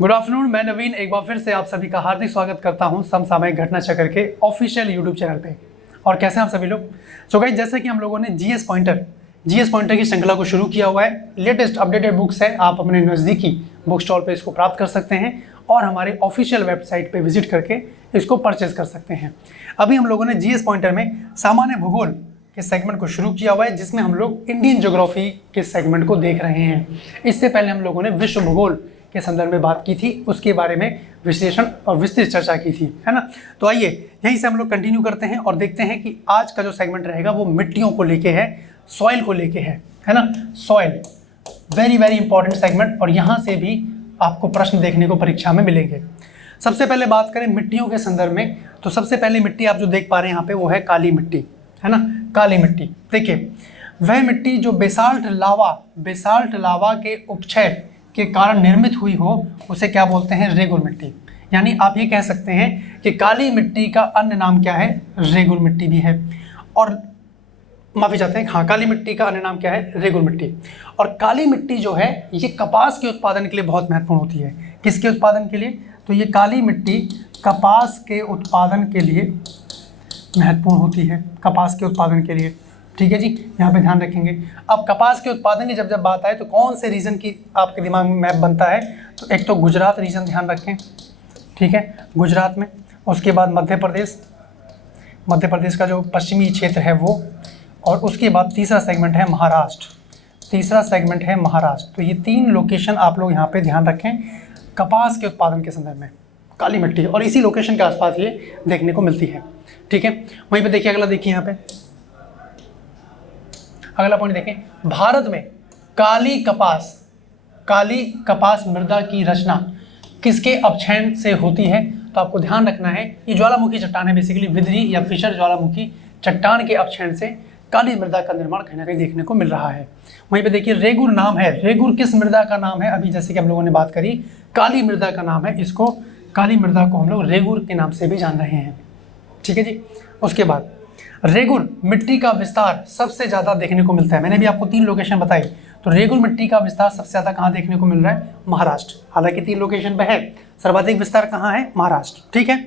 Good afternoon, मैं नवीन एक बार फिर से आप सभी का हार्दिक स्वागत करता हूं समसामयिक घटना चक्र के ऑफिशियल यूट्यूब चैनल पे। और कैसे हैं आप सभी लोग? सो गाइस, जैसे कि हम लोगों ने जीएस पॉइंटर की श्रृंखला को शुरू किया हुआ है। लेटेस्ट अपडेटेड बुक्स है, आप अपने नज़दीकी बुक स्टॉल पे इसको प्राप्त कर सकते हैं और हमारे ऑफिशियल वेबसाइट पे विजिट करके इसको परचेज कर सकते हैं। अभी हम लोगों ने जीएस पॉइंटर में सामान्य भूगोल के सेगमेंट को शुरू किया हुआ है, जिसमें हम लोग इंडियन ज्योग्राफी के सेगमेंट को देख रहे हैं। इससे पहले हम लोगों ने विश्व भूगोल के संदर्भ में बात की थी, उसके बारे में विश्लेषण और विस्तृत चर्चा की थी, है ना। तो आइए यहीं से हम लोग कंटिन्यू करते हैं और देखते हैं कि आज का जो सेगमेंट रहेगा वो मिट्टियों को लेके है, सॉइल को लेके है ना। Soil very very important segment, और यहाँ से भी आपको प्रश्न देखने को परीक्षा में मिलेंगे। सबसे पहले बात करें मिट्टियों के संदर्भ में, तो सबसे पहले मिट्टी आप जो देख पा रहे हैं यहाँ पे वो है काली मिट्टी, है ना। काली मिट्टी देखिए, वह मिट्टी जो बेसाल्ट लावा के उपक्षय के कारण निर्मित हुई हो उसे क्या बोलते हैं? रेगुर मिट्टी। यानी आप ये कह सकते हैं कि काली मिट्टी का अन्य नाम क्या है? रेगुर मिट्टी भी है। और माफी चाहते हैं, हाँ, काली मिट्टी का अन्य नाम क्या है? रेगुर मिट्टी। और काली मिट्टी जो है ये कपास के उत्पादन के लिए बहुत महत्वपूर्ण होती है। किसके उत्पादन के लिए? तो ये काली मिट्टी कपास के उत्पादन के लिए महत्वपूर्ण होती है, कपास के उत्पादन के लिए। ठीक है जी, यहाँ पे ध्यान रखेंगे। अब कपास के उत्पादन की जब बात आए तो कौन से रीजन की आपके दिमाग में मैप बनता है? तो एक तो गुजरात रीजन ध्यान रखें, ठीक है, गुजरात में। उसके बाद मध्य प्रदेश का जो पश्चिमी क्षेत्र है वो, और उसके बाद तीसरा सेगमेंट है महाराष्ट्र। तो ये तीन लोकेशन आप लोग यहाँ पे ध्यान रखें कपास के उत्पादन के संदर्भ में, काली मिट्टी, और इसी लोकेशन के आसपास ये देखने को मिलती है। ठीक है, वहीं पे देखिए, अगला देखिए, यहाँ पे अगला पॉइंट देखें, भारत में काली कपास मृदा की रचना किसके अपक्षय से होती है? तो आपको ध्यान रखना है ये ज्वालामुखी चट्टान है, बेसिकली विदरी या फिशर ज्वालामुखी चट्टान के अपक्षय से काली मृदा का निर्माण कहीं ना कहीं देखने को मिल रहा है। वहीं पे देखिए, रेगुर नाम है। रेगुर किस मृदा का नाम है? अभी जैसे कि हम लोगों ने बात करी, काली मृदा का नाम है। इसको काली मृदा को हम लोग रेगुर के नाम से भी जान रहे हैं। ठीक है जी। उसके बाद रेगुर मिट्टी का विस्तार सबसे ज़्यादा देखने को मिलता है। मैंने भी आपको 3 लोकेशन बताई, तो रेगुर मिट्टी का विस्तार सबसे ज़्यादा कहाँ देखने को मिल रहा है? महाराष्ट्र। हालांकि 3 लोकेशन पे है, सर्वाधिक विस्तार कहाँ है? महाराष्ट्र। ठीक है।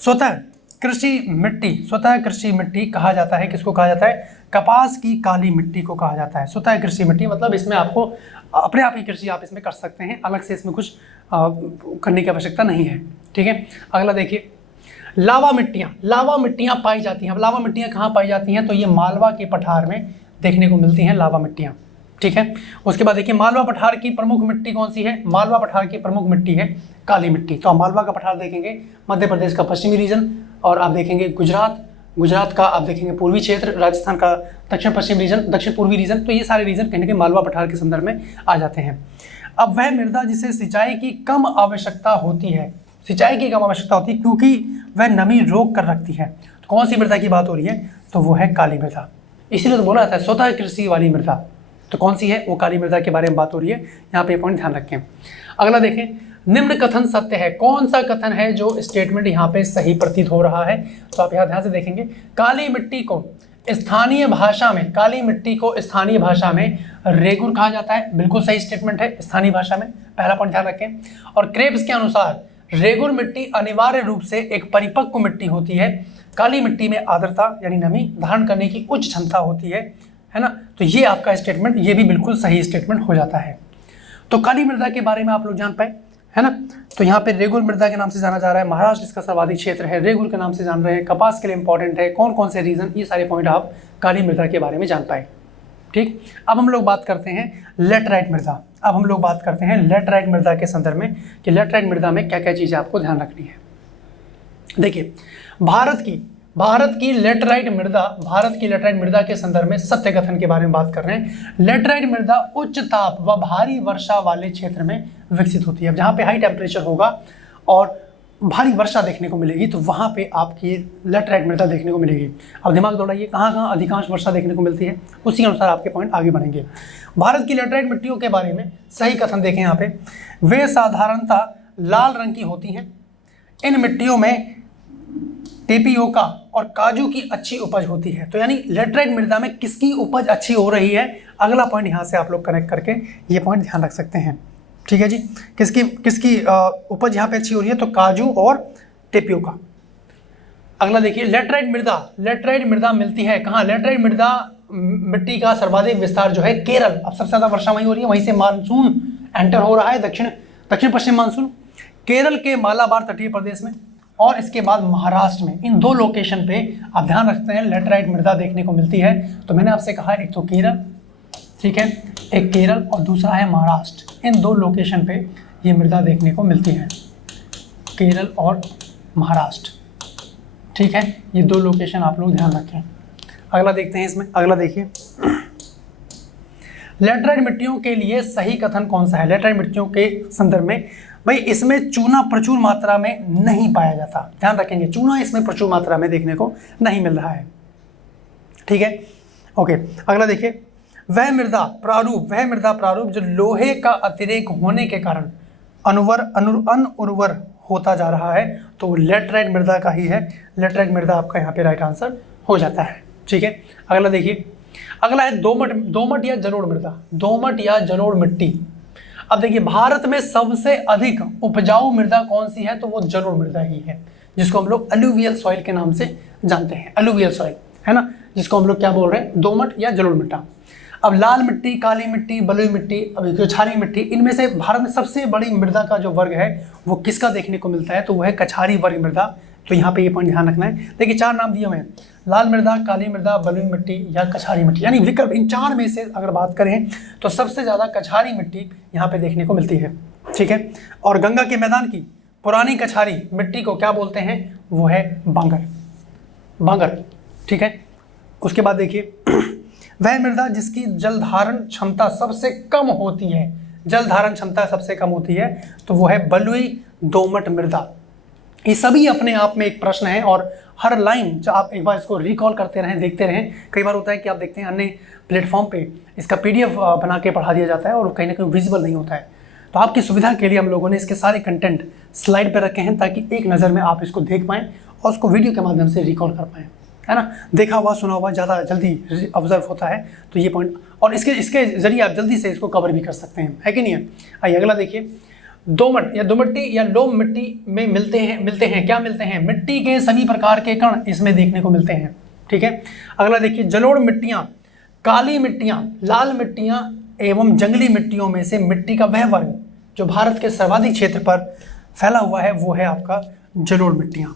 स्वतः कृषि मिट्टी कहा जाता है, किसको कहा जाता है? कपास की काली मिट्टी को कहा जाता है। स्वतः कृषि मिट्टी मतलब इसमें आपको अपने आप ही कृषि आप इसमें कर सकते हैं, अलग से इसमें कुछ करने की आवश्यकता नहीं है। ठीक है। अगला देखिए, लावा मिट्टियाँ पाई जाती हैं। अब लावा मिट्टियाँ कहाँ पाई जाती हैं? तो ये मालवा के पठार में देखने को मिलती हैं लावा मिट्टियाँ। ठीक है। उसके बाद देखिए, मालवा पठार की प्रमुख मिट्टी कौन सी है? मालवा पठार की प्रमुख मिट्टी है काली मिट्टी। तो आप मालवा का पठार देखेंगे, मध्य प्रदेश का पश्चिमी रीजन, और आप देखेंगे गुजरात का आप देखेंगे पूर्वी क्षेत्र, राजस्थान का दक्षिण पश्चिम रीजन, दक्षिण पूर्वी रीजन। तो ये सारे रीजन कहीं ना कहीं मालवा पठार के संदर्भ में आ जाते हैं। अब वह मृदा जिसे सिंचाई की कम आवश्यकता होती है, क्योंकि वह नमी रोक कर रखती है। तो कौन सी मृदा की बात हो रही है? तो वो है काली मृदा। इसीलिए तो बोला जाता है स्वतः कृषि वाली मृदा। तो कौन सी है? वो काली मृदा के बारे में बात हो रही है। यहाँ पे पॉइंट ध्यान रखें। अगला देखें, निम्न कथन सत्य है। कौन सा कथन है जो स्टेटमेंट यहाँ पे सही प्रतीत हो रहा है? तो आप यहाँ ध्यान से देखेंगे, काली मिट्टी को स्थानीय भाषा में रेगुर कहा जाता है। बिल्कुल सही स्टेटमेंट है, स्थानीय भाषा में। पहला पॉइंट ध्यान रखें। और क्रेब्स के अनुसार रेगुर मिट्टी अनिवार्य रूप से एक परिपक्व मिट्टी होती है। काली मिट्टी में आर्द्रता यानी नमी धारण करने की उच्च क्षमता होती है ना। तो ये आपका स्टेटमेंट, ये भी बिल्कुल सही स्टेटमेंट हो जाता है। तो काली मृदा के बारे में आप लोग जान पाए, है ना। तो यहाँ पे रेगुर मृदा के नाम से जाना जा रहा है, महाराष्ट्र इसका सर्वाधिक क्षेत्र है, रेगुर के नाम से जान रहे हैं, कपास के लिए इंपॉर्टेंट है, कौन कौन से रीजन, ये सारे पॉइंट आप काली मृदा के बारे में जान पाए। ठीक। अब हम लोग बात करते हैं लेटराइट मृदा के संदर्भ में, कि लेटराइट मृदा में क्या क्या चीज़ें आपको ध्यान रखनी है। देखिए, भारत की लेटराइट मृदा के संदर्भ में सत्य कथन के बारे में बात कर रहे हैं। लेटराइट मृदा उच्च ताप व भारी वर्षा वाले क्षेत्र में विकसित होती है। अब जहाँ पे हाई टेम्परेचर होगा और भारी वर्षा देखने को मिलेगी, तो वहाँ पे आपकी लेटराइट मृदा देखने को मिलेगी। अब दिमाग दौड़ाइए, कहाँ अधिकांश वर्षा देखने को मिलती है, उसी अनुसार आपके पॉइंट आगे बढ़ेंगे। भारत की लेटराइट मिट्टियों के बारे में सही कथन देखें यहाँ पे, वे साधारणतः लाल रंग की होती हैं। इन मिट्टियों में टेपियोका और काजू की अच्छी उपज होती है। तो यानी लेटराइट मृदा में किसकी उपज अच्छी हो रही है? अगला पॉइंट यहाँ से आप लोग कनेक्ट करके ये पॉइंट ध्यान रख सकते हैं। ठीक है जी। किसकी किसकी उपज यहाँ पे अच्छी हो रही है, तो काजू और टेपियोका। अगला देखिए, लेटराइट मृदा। लेटराइट मृदा मिलती है कहाँ? लेटराइट मृदा मिट्टी का सर्वाधिक विस्तार जो है केरल। अब सबसे ज्यादा वर्षा वहीं हो रही है, वहीं से मानसून एंटर हो रहा है, दक्षिण पश्चिम मानसून, केरल के मालाबार तटीय प्रदेश में और इसके बाद महाराष्ट्र में। इन दो लोकेशन पे आप ध्यान रखते हैं लेटराइट मृदा देखने को मिलती है। तो मैंने आपसे कहा एक तो केरल, ठीक है, एक केरल और दूसरा है महाराष्ट्र। इन दो लोकेशन पे ये मृदा देखने को मिलती है, केरल और महाराष्ट्र, ठीक है। ये दो लोकेशन आप लोग ध्यान रखें। अगला देखते हैं इसमें। अगला देखिए, लेटराइट मिट्टियों के लिए सही कथन कौन सा है? लेटराइट मिट्टियों के संदर्भ में भाई इसमें चूना प्रचुर मात्रा में नहीं पाया जाता। ध्यान रखेंगे, चूना इसमें प्रचुर मात्रा में देखने को नहीं मिल रहा है, ठीक है, ओके। अगला देखिए, वह मृदा प्रारूप जो लोहे का अतिरेक होने के कारण अनउर्वर होता जा रहा है, तो वो लेटराइट मृदा का ही है। लेटराइट मृदा आपका यहाँ पे राइट आंसर हो जाता है, ठीक है। अगला देखिए, अगला है दोमट या जलोढ़ मृदा। दोमट या जलोढ़ मिट्टी। अब देखिए, भारत में सबसे अधिक उपजाऊ मृदा कौन सी है? तो वो जलोढ़ मृदा ही है, जिसको हम लोग अलुवियल सॉइल के नाम से जानते हैं। अलुवियल सॉइल है ना, जिसको हम लोग क्या बोल रहे हैं? दोमट या जलोढ़ मिट्टी। अब लाल मिट्टी, काली मिट्टी, बलुई मिट्टी, अब जो क्षारीय मिट्टी, इनमें से भारत में सबसे बड़ी मृदा का जो वर्ग है वो किसका देखने को मिलता है? तो वह है कछारी वर्ग मृदा। तो यहाँ पे ये पॉइंट ध्यान रखना है। देखिए, चार नाम दिए हुए हैं, लाल मृदा, काली मृदा, बलुई मिट्टी या कछारी मिट्टी, यानी विकल्प इन चार में से अगर बात करें तो सबसे ज़्यादा कछारी मिट्टी यहाँ पे देखने को मिलती है, ठीक है। और गंगा के मैदान की पुरानी कछारी मिट्टी को क्या बोलते हैं? वो है बांगर, ठीक है। उसके बाद देखिए, वह मृदा जिसकी जल धारण क्षमता सबसे कम होती है, जल धारण क्षमता सबसे कम होती है, तो वो है बलुई दोमट मृदा। ये सभी अपने आप में एक प्रश्न है और हर लाइन जो आप एक बार इसको रिकॉल करते रहें, देखते रहें। कई बार होता है कि आप देखते हैं अन्य प्लेटफॉर्म पे इसका PDF बना के पढ़ा दिया जाता है और कहीं ना कहीं विजिबल नहीं होता है। तो आपकी सुविधा के लिए हम लोगों ने इसके सारे कंटेंट स्लाइड पे रखे हैं ताकि एक नज़र में आप इसको देख पाएँ और उसको वीडियो के माध्यम से रिकॉल कर पाएँ, है ना। देखा हुआ सुना हुआ ज़्यादा जल्दी ऑब्जर्व होता है, तो ये पॉइंट, और इसके जरिए आप जल्दी से इसको कवर भी कर सकते हैं, है कि नहीं है। आइए अगला देखिए, दोमट या दोमट्टी या लोम मिट्टी में मिलते हैं क्या मिलते हैं? मिट्टी के सभी प्रकार के कण इसमें देखने को मिलते हैं, ठीक है। अगला देखिए, जलोढ़ मिट्टियाँ, काली मिट्टियाँ, लाल मिट्टियाँ एवं जंगली मिट्टियों में से मिट्टी का वह वर्ग जो भारत के सर्वाधिक क्षेत्र पर फैला हुआ है वो है आपका जलोढ़ मिट्टियाँ।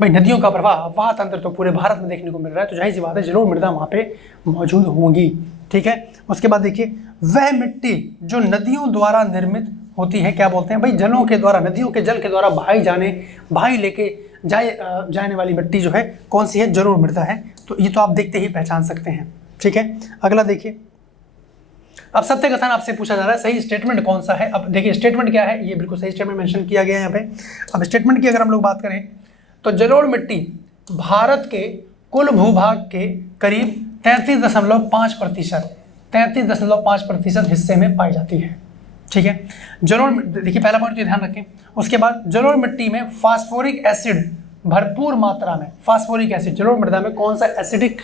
भाई नदियों का प्रवाह वाह तंत्र तो पूरे भारत में देखने को मिल रहा है, तो जाहिर सी बात है जलोढ़ मृदा वहाँ पे मौजूद होंगी, ठीक है। उसके बाद देखिए, वह मिट्टी जो नदियों द्वारा निर्मित होती है, क्या बोलते हैं भाई? जलों के द्वारा, नदियों के जल के द्वारा भाई लेके जाने वाली मिट्टी जो है कौन सी है? जलोढ़ मृदा है। तो ये तो आप देखते ही पहचान सकते हैं, ठीक है। अगला देखिए, अब सत्य कथन आपसे पूछा जा रहा है, सही स्टेटमेंट कौन सा है? अब देखिए स्टेटमेंट क्या है, ये बिल्कुल सही स्टेटमेंट मेंशन किया गया है यहाँ पे। अब स्टेटमेंट की अगर हम लोग बात करें तो जलोढ़ मिट्टी भारत के कुल भूभाग के करीब 33.5% हिस्से में पाई जाती है, ठीक है। जलोढ़, देखिए पहला पॉइंट तो ध्यान रखें। उसके बाद जलोढ़ मिट्टी में फास्फोरिक एसिड भरपूर मात्रा में, फास्फोरिक एसिड, जलोढ़ मृदा में कौन सा एसिड?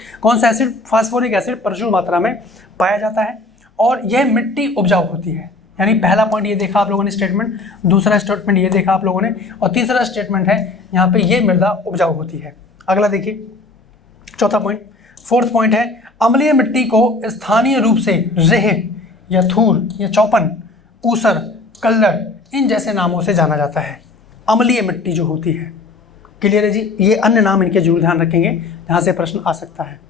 फास्फोरिक एसिड प्रचुर मात्रा में पाया जाता है और यह मिट्टी उपजाऊ होती है। यानी पहला पॉइंट ये देखा आप लोगों ने स्टेटमेंट, दूसरा स्टेटमेंट ये देखा आप लोगों ने, और तीसरा स्टेटमेंट है यहाँ पे ये मृदा उपजाऊ होती है। अगला देखिए, चौथा पॉइंट, फोर्थ पॉइंट है, अम्लीय मिट्टी को स्थानीय रूप से रेह या थूर या चौपन, ऊसर, कल्लर इन जैसे नामों से जाना जाता है। अम्लीय मिट्टी जो होती है, क्लियर है जी। ये अन्य नाम इनके जरूर ध्यान रखेंगे, जहाँ से प्रश्न आ सकता है।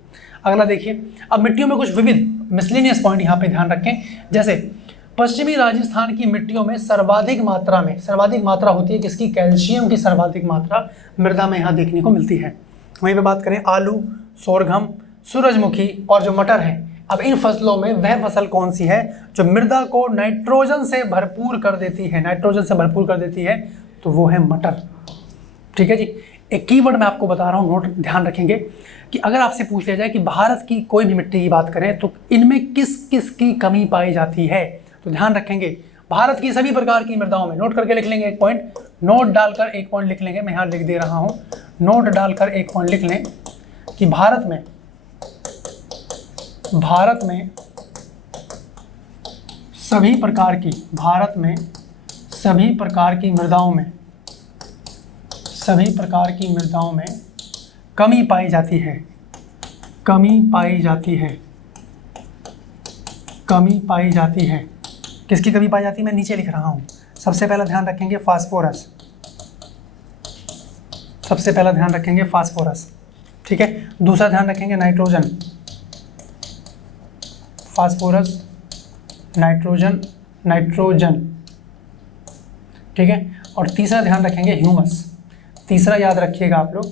अगला देखिए, अब मिट्टियों में कुछ विविध मिसलेनियस पॉइंट यहाँ पे ध्यान रखें। जैसे पश्चिमी राजस्थान की मिट्टियों में सर्वाधिक मात्रा होती है किसकी? कैल्शियम की सर्वाधिक मात्रा मृदा में यहाँ देखने को मिलती है। वहीं पे बात करें आलू, सोरघम, सूरजमुखी और जो मटर है, अब इन फसलों में वह फसल कौन सी है जो मृदा को नाइट्रोजन से भरपूर कर देती है? तो वो है मटर, ठीक है जी। एक कीवर्ड मैं आपको बता रहा हूँ, नोट ध्यान रखेंगे कि अगर आपसे पूछ लिया जाए कि भारत की कोई भी मिट्टी की बात करें तो इनमें किस किस की कमी पाई जाती है, तो ध्यान रखेंगे भारत की सभी प्रकार की मृदाओं में, नोट करके लिख लेंगे एक पॉइंट, नोट डालकर एक पॉइंट लिख लेंगे, मैं यहाँ लिख दे रहा हूँ, नोट डालकर एक पॉइंट लिख लें कि भारत में सभी प्रकार की, भारत में सभी प्रकार की मृदाओं में, सभी प्रकार की मृदाओं में कमी पाई जाती है, कमी पाई जाती है, कमी पाई जाती है। किसकी कमी पाई जाती है मैं नीचे लिख रहा हूँ। सबसे पहला ध्यान रखेंगे फास्फोरस, सबसे पहला ध्यान रखेंगे फास्फोरस, ठीक है। दूसरा ध्यान रखेंगे नाइट्रोजन, फास्फोरस, नाइट्रोजन, नाइट्रोजन, ठीक है। और तीसरा ध्यान रखेंगे ह्यूमस, तीसरा याद रखिएगा आप लोग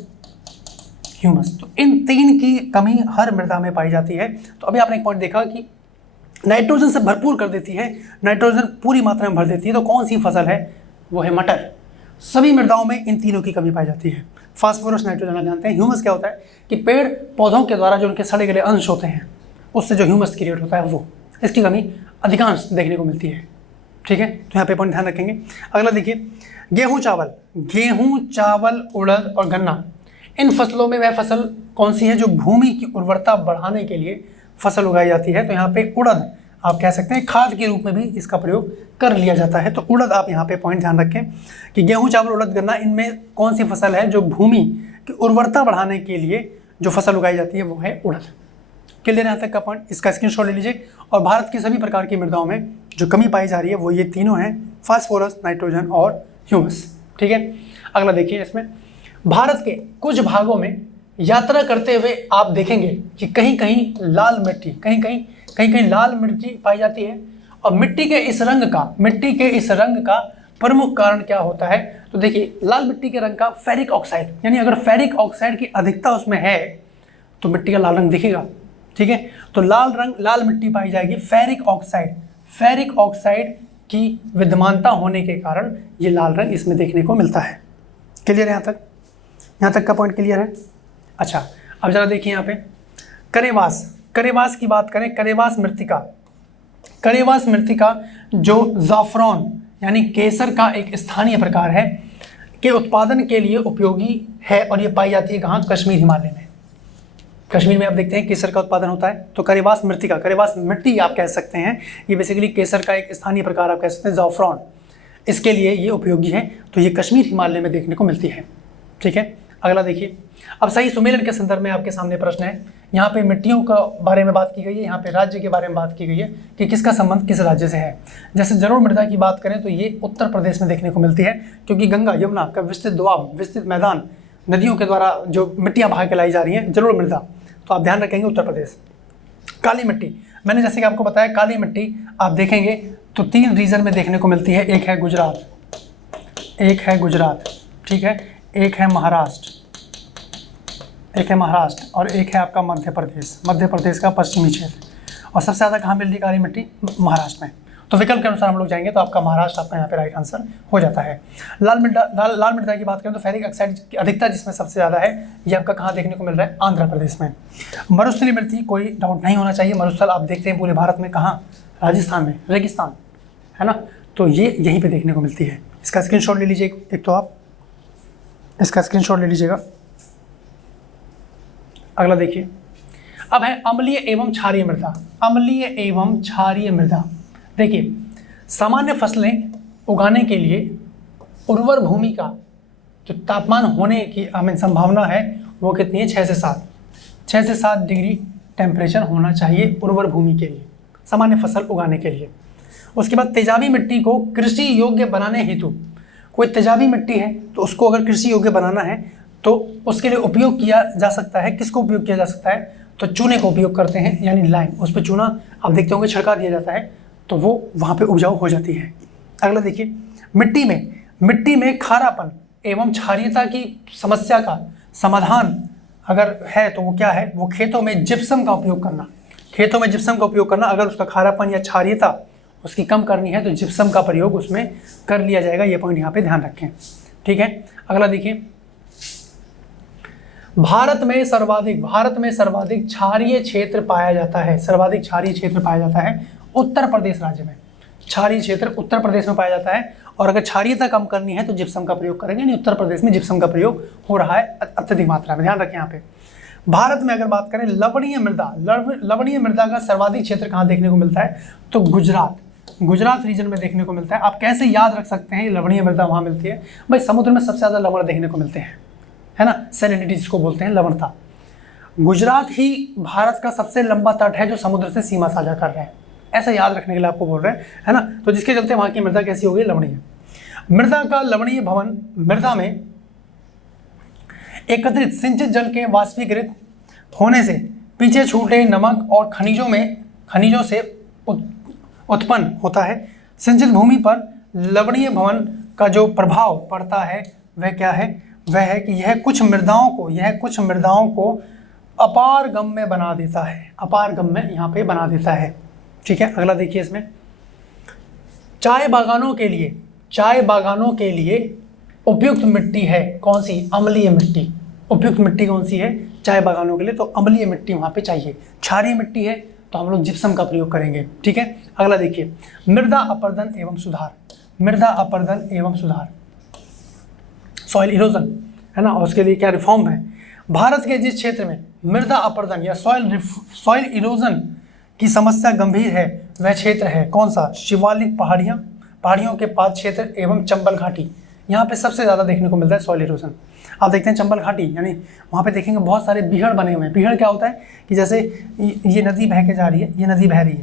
ह्यूमस। तो इन तीन की कमी हर मृदा में पाई जाती है। तो अभी आपने एक पॉइंट देखा कि नाइट्रोजन से भरपूर कर देती है, नाइट्रोजन पूरी मात्रा में भर देती है। तो कौन सी फसल है? वो है मटर। सभी मृदाओं में इन तीनों की कमी पाई जाती है, फास्फोरस, नाइट्रोजन। आप जानते हैं ह्यूमस क्या होता है कि पेड़ पौधों के द्वारा जो उनके सड़े गले अंश होते हैं उससे जो ह्यूमस क्रिएट होता है वो, इसकी कमी अधिकांश देखने को मिलती है, ठीक है। तो यहाँ पे पॉइंट ध्यान रखेंगे। अगला देखिए गेहूँ चावल, गेहूँ चावल, उड़द और गन्ना, इन फसलों में वह फसल कौन सी है जो भूमि की उर्वरता बढ़ाने के लिए फसल उगाई जाती है? तो यहाँ पे उड़द आप कह सकते हैं खाद के रूप में भी इसका प्रयोग कर लिया जाता है। तो उड़द आप यहाँ पे पॉइंट ध्यान रखें कि गेहूं, चावल, उड़द, गन्ना, इनमें कौन सी फसल है जो भूमि की उर्वरता बढ़ाने के लिए जो फसल उगाई जाती है वो है उड़द। क्लियर यहाँ तक का पॉइंट, इसका स्क्रीनशॉट ले लीजिए। और भारत की सभी प्रकार की मृदाओं में जो कमी पाई जा रही है वो ये तीनों हैं, फास्फोरस, नाइट्रोजन और ह्यूमस, ठीक है। अगला देखिए, इसमें भारत के कुछ भागों में यात्रा करते हुए आप देखेंगे कि कहीं कहीं लाल मिट्टी, कहीं कहीं लाल मिट्टी पाई जाती है। और मिट्टी के इस रंग का प्रमुख कारण क्या होता है? तो देखिए लाल मिट्टी के रंग का फेरिक ऑक्साइड, यानी अगर फेरिक ऑक्साइड की अधिकता उसमें है तो मिट्टी का लाल रंग दिखेगा, ठीक है। तो लाल मिट्टी पाई जाएगी, फेरिक ऑक्साइड की विद्यमानता होने के कारण ये लाल रंग इसमें देखने को मिलता है। क्लियर है यहाँ तक का पॉइंट क्लियर है? अच्छा, अब जरा देखिए यहाँ पे करेवास की बात करें। करेवास मृतिका जो ज़ाफ़रान यानी केसर का एक स्थानीय प्रकार है के उत्पादन के लिए उपयोगी है और ये पाई जाती है कहाँ? कश्मीर, हिमालय में। कश्मीर में आप देखते हैं केसर का उत्पादन होता है। तो करेवास मृतिका, करेवास मिट्टी आप कह सकते हैं, ये बेसिकली केसर का एक स्थानीय प्रकार आप कह सकते हैं, ज़ाफ़रान, इसके लिए ये उपयोगी है। तो ये कश्मीर, हिमालय में देखने को मिलती है, ठीक है। अगला देखिए, अब सही सुमेलन के संदर्भ में आपके सामने प्रश्न है। यहाँ पे मिट्टियों का बारे में बात की गई है, यहाँ पे राज्य के बारे में बात की गई है कि किसका संबंध किस राज्य से है। जैसे जलोढ़ मृदा की बात करें तो ये उत्तर प्रदेश में देखने को मिलती है, क्योंकि गंगा यमुना का विस्तृत दोआब, विस्तृत मैदान, नदियों के द्वारा जो मिट्टियाँ बहा के लाई जा रही हैं, जलोढ़ मृदा, तो आप ध्यान रखेंगे उत्तर प्रदेश। काली मिट्टी, मैंने जैसे कि आपको बताया काली मिट्टी आप देखेंगे तो 3 रीजन में देखने को मिलती है। एक है गुजरात, ठीक है, एक है महाराष्ट्र और एक है आपका मध्य प्रदेश का पश्चिमी क्षेत्र। और सबसे ज़्यादा कहाँ मिल रही काली मिट्टी? महाराष्ट्र में। तो विकल्प के अनुसार हम लोग जाएंगे तो आपका महाराष्ट्र आपका यहाँ पे राइट आंसर हो जाता है। लाल मृदा की बात करें तो फेरिक ऑक्साइड की अधिकता जिसमें सबसे ज़्यादा है ये आपका कहाँ देखने को मिल रहा है? आंध्र प्रदेश में। मरुस्थलीय मिट्टी, कोई डाउट नहीं होना चाहिए, मरुस्थल आप देखते हैं पूरे भारत में कहाँ? राजस्थान में, रेगिस्तान है ना, तो ये यहीं पर देखने को मिलती है। इसका स्क्रीनशॉट ले लीजिए, एक तो आप इसका स्क्रीनशॉट ले लीजिएगा। अगला देखिए, अब है अम्लीय एवं क्षारीय मृदा। देखिए सामान्य फसलें उगाने के लिए उर्वर भूमि का जो तापमान होने की संभावना है वो कितनी है? 6 से 7 डिग्री टेम्परेचर होना चाहिए उर्वर भूमि के लिए, सामान्य फसल उगाने के लिए। उसके बाद तेजाबी मिट्टी को कृषि योग्य बनाने हेतु, कोई तेजाबी मिट्टी है तो उसको अगर कृषि योग्य बनाना है तो उसके लिए उपयोग किया जा सकता है। किसको उपयोग किया जा सकता है? तो चूने को उपयोग करते हैं, यानी लाइम, उस पर चूना आप देखते होंगे छिड़का दिया जाता है तो वो वहाँ पे उपजाऊ हो जाती है। अगला देखिए, मिट्टी में खारापन एवं क्षारीयता की समस्या का समाधान अगर है तो वो क्या है? वो खेतों में जिप्सम का उपयोग करना। अगर उसका खारापन या क्षारीयता उसकी कम करनी है तो जिप्सम का प्रयोग उसमें कर लिया जाएगा। ये पॉइंट यहाँ पे ध्यान रखें, ठीक है। अगला देखिए, भारत में सर्वाधिक क्षारीय क्षेत्र पाया जाता है उत्तर प्रदेश राज्य में। क्षारीय क्षेत्र उत्तर प्रदेश में पाया जाता है और अगर क्षारीयता कम करनी है तो जिप्सम का प्रयोग करेंगे, यानी उत्तर प्रदेश में जिप्सम का प्रयोग हो रहा है अत्यधिक मात्रा में, ध्यान रखें यहाँ पे। भारत में अगर बात करें लवणीय मृदा का सर्वाधिक क्षेत्र कहाँ देखने को मिलता है? तो गुजरात रीजन में देखने को मिलता है। आप कैसे याद रख सकते हैं लवणीय मृदा वहाँ मिलती है? भाई समुद्र में सबसे ज़्यादा लवण देखने को मिलते हैं, है ना, सैलिनिटी जिसको बोलते हैं, लवणता। गुजरात ही भारत का सबसे लंबा तट है जो समुद्र से सीमा साझा कर रहा है, ऐसा याद रखने के लिए आपको बोल रहे हैं, है ना। तो जिसके चलते वहाँ की मृदा कैसी होगी? लवणीय। मृदा का लवणीय भवन मृदा में एकत्रित सिंचित जल के वाष्पीकृत होने से पीछे छूटे नमक और खनिजों से उत्पन्न होता है। सिंचित भूमि पर लवणीय भवन का जो प्रभाव पड़ता है वह क्या है? वह है कि यह कुछ मृदाओं को अपारगम्य बना देता है, अपारगम्य यहाँ पे बना देता है। ठीक है, अगला देखिए इसमें, चाय बागानों के लिए उपयुक्त मिट्टी है कौन सी? अम्लीय मिट्टी। उपयुक्त मिट्टी कौन सी है चाय बागानों के लिए? तो अम्लीय मिट्टी वहाँ पे चाहिए। क्षारीय मिट्टी है तो हम लोग जिप्सम का प्रयोग करेंगे। ठीक है, अगला देखिए, मृदा अपरदन एवं सुधार, सॉइल इरोजन, है ना, और उसके लिए क्या रिफॉर्म है? भारत के जिस क्षेत्र में मृदा अपरदन या सॉइल इरोजन की समस्या गंभीर है वह क्षेत्र है कौन सा? शिवालिक पहाड़ियों के पाद क्षेत्र एवं चंबल घाटी। यहाँ पे सबसे ज़्यादा देखने को मिलता है सॉइल इरोजन। आप देखते हैं चंबल घाटी, यानी वहाँ पे देखेंगे बहुत सारे बीहड़ बने हुए हैं। बीहड़ क्या होता है कि जैसे ये नदी बह के जा रही है, ये नदी बह रही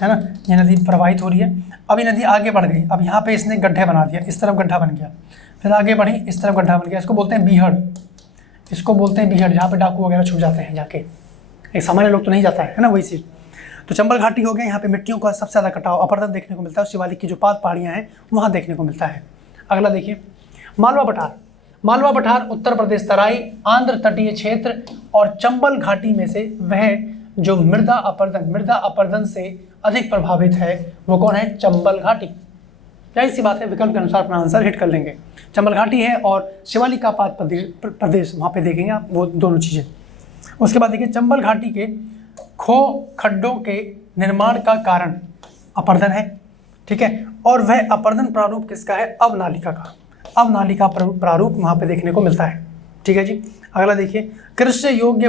है ना, ये नदी प्रवाहित हो रही है। अब ये नदी आगे बढ़ गई, अब यहाँ पे इसने गड्ढे बना दिया, इस तरफ गड्ढा बन गया, फिर आगे बढ़ी, इस तरफ गड्ढा बन गया। इसको बोलते हैं बीहड़, जहाँ पे डाकू वगैरह छुप जाते हैं जाके, एक सामान्य लोग तो नहीं जाता है ना, वही चीज़। तो चंबल घाटी हो गया, यहाँ पे मिट्टियों का सबसे ज़्यादा कटाव अपरदन देखने को मिलता है। शिवालिक की जो पाद पहाड़ियाँ हैं वहाँ देखने को मिलता है। अगला देखिए, मालवा पठार उत्तर प्रदेश तराई, आंध्र तटीय क्षेत्र और चंबल घाटी में से वह जो मृदा अपरदन से अधिक प्रभावित है वो कौन है? चंबल घाटी। जाहिर सी बात है, विकल्प के अनुसार अपना आंसर हिट कर लेंगे। चंबल घाटी है और शिवालिक का पाद प्रदेश वहाँ पे देखेंगे आप, वो दोनों चीज़ें। उसके बाद देखिए, चंबल घाटी के खड्डों के निर्माण का कारण अपरदन है। ठीक है, और वह अपरदन प्रारूप किसका है? अवनालिका का। अवनालिका प्रारूप वहाँ पे देखने को मिलता है। ठीक है जी, अगला देखिए, कृष्य योग्य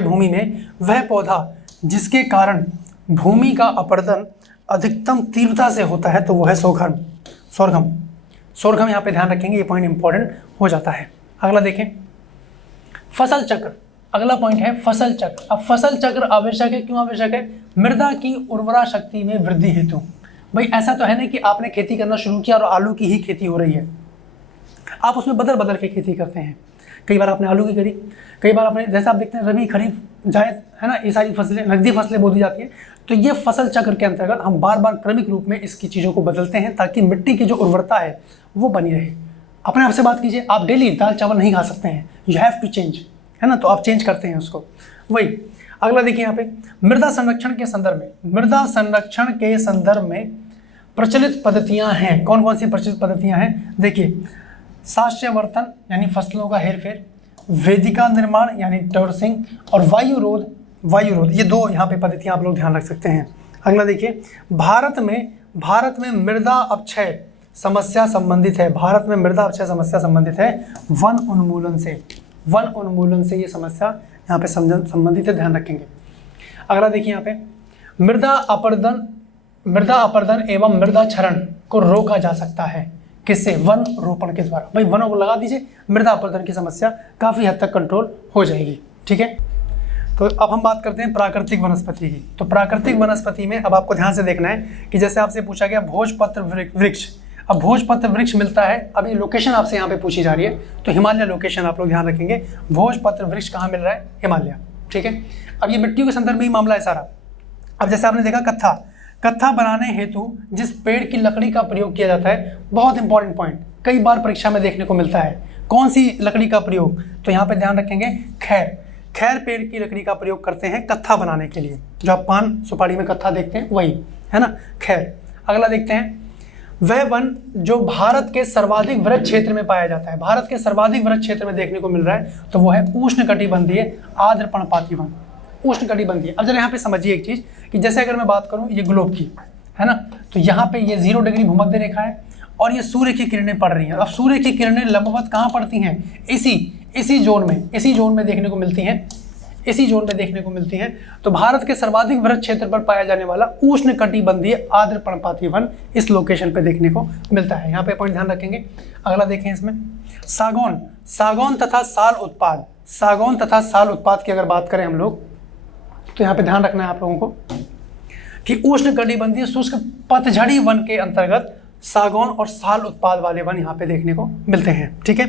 भूमि में वह पौधा जिसके कारण भूमि का अपरदन अधिकतम तीव्रता से होता है तो वो है सोरघम। यहाँ पे ध्यान रखेंगे, ये पॉइंट इंपॉर्टेंट हो जाता है। अगला देखें, फसल चक्र। अगला पॉइंट है फसल चक्र। अब फसल चक्र आवश्यक है, क्यों आवश्यक है? मृदा की उर्वरा शक्ति में वृद्धि हेतु। भाई ऐसा तो है नहीं कि आपने खेती करना शुरू किया और आलू की ही खेती हो रही है, आप उसमें बदल के खेती करते हैं। कई बार आपने आलू की करी, कई बार आपने, जैसे आप देखते हैं रबी खरीफ जायद, है ना, ये सारी फसलें नकदी फसलें बोली जाती हैं। तो ये फसल चक्र के अंतर्गत हम बार बार क्रमिक रूप में इसकी चीज़ों को बदलते हैं ताकि मिट्टी की जो उर्वरता है वो बनी रहे। अपने आप से बात कीजिए, आप डेली दाल चावल नहीं खा सकते हैं, यू हैव टू चेंज, है ना, तो आप चेंज करते हैं उसको। वही अगला देखिए, यहाँ पे मृदा संरक्षण के संदर्भ में प्रचलित पद्धतियाँ हैं। कौन कौन सी प्रचलित पद्धतियाँ हैं? देखिए, साक्ष्यवर्तन यानी फसलों का हेरफेर, वेदिका निर्माण यानी टर्सिंग, और वायुरोध, ये दो यहाँ पे पद्धतियाँ आप लोग ध्यान रख सकते हैं। अगला देखिए, भारत में मृदा अपक्षय समस्या संबंधित है। वन उन्मूलन से ये समस्या यहाँ पे संबंधित है, ध्यान रखेंगे। अगला देखिए, यहाँ पे मृदा अपरदन एवं मृदा क्षरण को रोका जा सकता है। किससे? वन रोपण के द्वारा। भाई वनों को लगा दीजिए, मृदा अपरदन की समस्या काफ़ी हद तक कंट्रोल हो जाएगी। ठीक है, तो अब हम बात करते हैं प्राकृतिक वनस्पति की। तो प्राकृतिक वनस्पति में अब आपको ध्यान से देखना है कि जैसे आपसे पूछा गया भोजपत्र वृक्ष, अब भोजपत्र वृक्ष मिलता है, अब ये लोकेशन आपसे यहाँ पे पूछी जा रही है, तो हिमालय लोकेशन आप लोग ध्यान रखेंगे। भोजपत्र वृक्ष कहाँ मिल रहा है? हिमालय। ठीक है, अब ये मिट्टियों के संदर्भ में ही मामला है सारा। अब जैसे आपने देखा कत्था बनाने हेतु जिस पेड़ की लकड़ी का प्रयोग किया जाता है, बहुत इंपॉर्टेंट पॉइंट, कई बार परीक्षा में देखने को मिलता है। कौन सी लकड़ी का प्रयोग? तो यहाँ पे ध्यान रखेंगे, खैर पेड़ की लकड़ी का प्रयोग करते हैं कत्था बनाने के लिए। जो आप पान सुपारी में कत्था देखते हैं वही, है ना, खैर। अगला देखते हैं, वह वन जो भारत के सर्वाधिक वृक्ष क्षेत्र में पाया जाता है, भारत के सर्वाधिक वृक्ष क्षेत्र में देखने को मिल रहा है, तो वो है उष्णकटिबंधीय आर्द्रपर्णपाती वन। उष्णकटिबंधीय। अब जरा यहाँ पे समझिए एक चीज़ कि जैसे अगर मैं बात करूँ ये ग्लोब की, है ना, तो यहाँ पे ये 0 डिग्री भूमध्य रेखा है और ये सूर्य की किरणें पड़ रही हैं। अब सूर्य की किरणें लंबवत कहाँ पड़ती हैं? इसी जोन में देखने को मिलती हैं। इसी जोन में देखने को मिलती हैं। तो भारत के सर्वाधिक वृहद क्षेत्र पर पाया जाने वाला उष्णकटिबंधीय आर्द्र पर्णपाती वन इस लोकेशन पे देखने को मिलता है। यहाँ पे पॉइंट ध्यान रखेंगे। अगला देखें इसमें सागौन, सागौन तथा साल उत्पाद, सागौन तथा साल उत्पाद की अगर बात करें हम लोग तो यहाँ पे ध्यान रखना है आप लोगों को कि उष्णकटिबंधीय शुष्क पतझड़ी वन के अंतर्गत सागौन और साल उत्पाद वाले वन यहाँ पे देखने को मिलते हैं। ठीक है।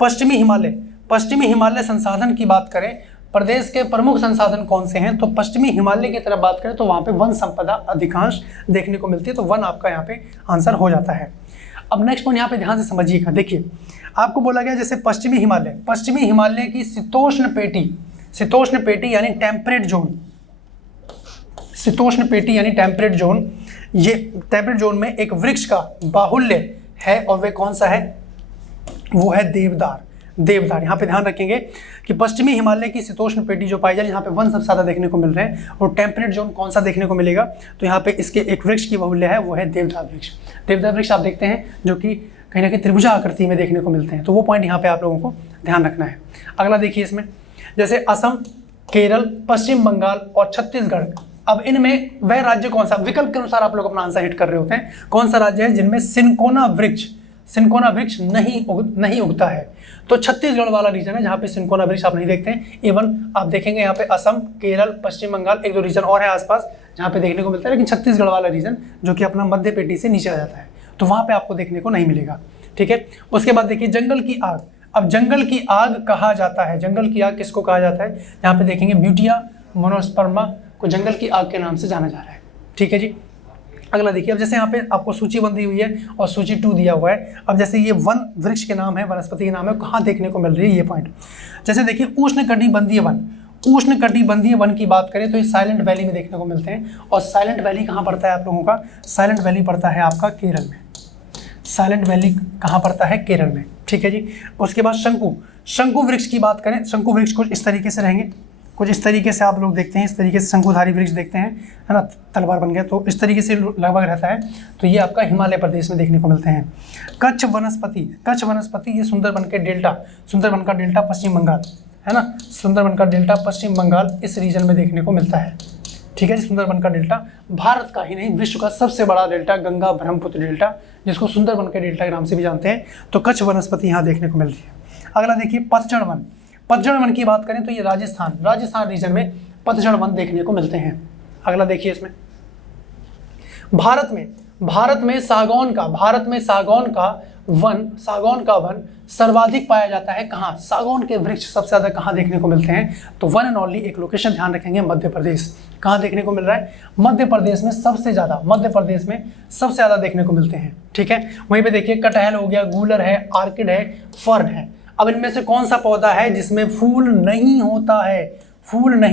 पश्चिमी हिमालय, पश्चिमी हिमालय संसाधन की बात करें, प्रदेश के प्रमुख संसाधन कौन से हैं, तो पश्चिमी हिमालय की तरफ बात करें तो वहाँ पे वन संपदा अधिकांश देखने को मिलती है। तो वन आपका यहाँ पे आंसर हो जाता है। अब नेक्स्ट पॉइंट यहाँ पे ध्यान से समझिएगा। देखिए आपको बोला गया जैसे पश्चिमी हिमालय, पश्चिमी हिमालय की शीतोष्ण पेटी, शीतोष्ण पेटी यानी टेम्परेट जोन, शीतोष्ण पेटी यानी टेम्परेट जोन, ये टेम्परेट जोन में एक वृक्ष का बाहुल्य है और वे कौन सा है, वो है देवदार। देवदार यहाँ पे ध्यान रखेंगे कि पश्चिमी हिमालय की शीतोष्ण पेटी जो पाई जाए यहाँ पे वन सबसे ज़्यादा देखने को मिल रहे हैं और टेम्परेट जोन कौन सा देखने को मिलेगा, तो यहाँ पे इसके एक वृक्ष की बाहुल्य है वो है देवदार वृक्ष। देवदार वृक्ष आप देखते हैं जो कि कहीं ना कहीं त्रिभुजा आकृति में देखने को मिलते हैं। तो वो पॉइंट यहाँ पे आप लोगों को ध्यान रखना है। अगला देखिए इसमें जैसे असम, केरल, पश्चिम बंगाल और छत्तीसगढ़, अब इनमें वह राज्य कौन सा, विकल्प के अनुसार आप लोग अपना आंसर हिट कर रहे होते हैं, कौन सा राज्य है जिनमें सिनकोना वृक्ष नहीं उगता है। तो छत्तीसगढ़ वाला रीजन है जहाँ पे सिनकोना वृक्ष आप नहीं देखते हैं। इवन आप देखेंगे यहाँ पे असम, केरल, पश्चिम बंगाल, एक दो रीजन और है आसपास जहाँ पे देखने को मिलता है, लेकिन छत्तीसगढ़ वाला रीजन जो कि अपना मध्य पेटी से नीचे आ जाता है तो वहाँ पे आपको देखने को नहीं मिलेगा। ठीक है। उसके बाद देखिए जंगल की आग, अब जंगल की आग कहा जाता है, जंगल की आग किसको कहा जाता है, यहाँ पे देखेंगे ब्यूटिया मोनोस्पर्मा को जंगल की आग के नाम से जाना जा रहा है। ठीक है जी। अगला देखिए अब जैसे यहाँ पे आपको सूची 1 दी हुई है और सूची 2 दिया हुआ है। अब जैसे ये वन वृक्ष के नाम है, वनस्पति के नाम है, कहाँ देखने को मिल रही है ये पॉइंट। जैसे देखिए उष्णकटिबंधीय वन, उष्णकटिबंधीय वन की बात करें तो ये साइलेंट वैली में देखने को मिलते हैं। और साइलेंट वैली कहाँ पड़ता है आप लोगों का, साइलेंट वैली पड़ता है आपका केरल में। साइलेंट वैली कहाँ पड़ता है, केरल में। ठीक है जी। उसके बाद शंकु वृक्ष की बात करें, शंकु वृक्ष कुछ इस तरीके से रहेंगे, कुछ इस तरीके से आप लोग देखते हैं, इस तरीके से शंकुधारी वृक्ष देखते हैं, है ना, तलवार बन गया, तो इस तरीके से लगभग रहता है। तो ये आपका हिमालय प्रदेश में देखने को मिलते हैं। कच्छ वनस्पति ये सुंदरबन का डेल्टा पश्चिम बंगाल, है ना, सुंदरबन का डेल्टा पश्चिम बंगाल इस रीजन में देखने को मिलता है। ठीक है जी। सुंदरबन का डेल्टा भारत का ही नहीं विश्व का सबसे बड़ा डेल्टा, गंगा ब्रह्मपुत्र डेल्टा, जिसको सुंदरबन के डेल्टा के नाम से भी जानते हैं। तो कच्छ वनस्पति यहाँ देखने को मिल रही है। अगला देखिए पतझड़ वन, पतझड़ वन की बात करें तो ये राजस्थान रीजन में पतझड़ वन देखने को मिलते हैं। अगला देखिए इसमें भारत में सागौन का वन सर्वाधिक पाया जाता है कहाँ, सागौन के वृक्ष सबसे ज़्यादा कहाँ देखने को मिलते हैं, तो वन एंड ओनली एक लोकेशन ध्यान रखेंगे, मध्य प्रदेश। कहाँ देखने को मिल रहा है, मध्य प्रदेश में सबसे ज़्यादा देखने को मिलते हैं। ठीक है। वहीं पे देखिए कटहल हो गया, गूलर है, आर्किड है, फर्न है। अब इनमें से कौन सा पौधा है जिसमें फूल नहीं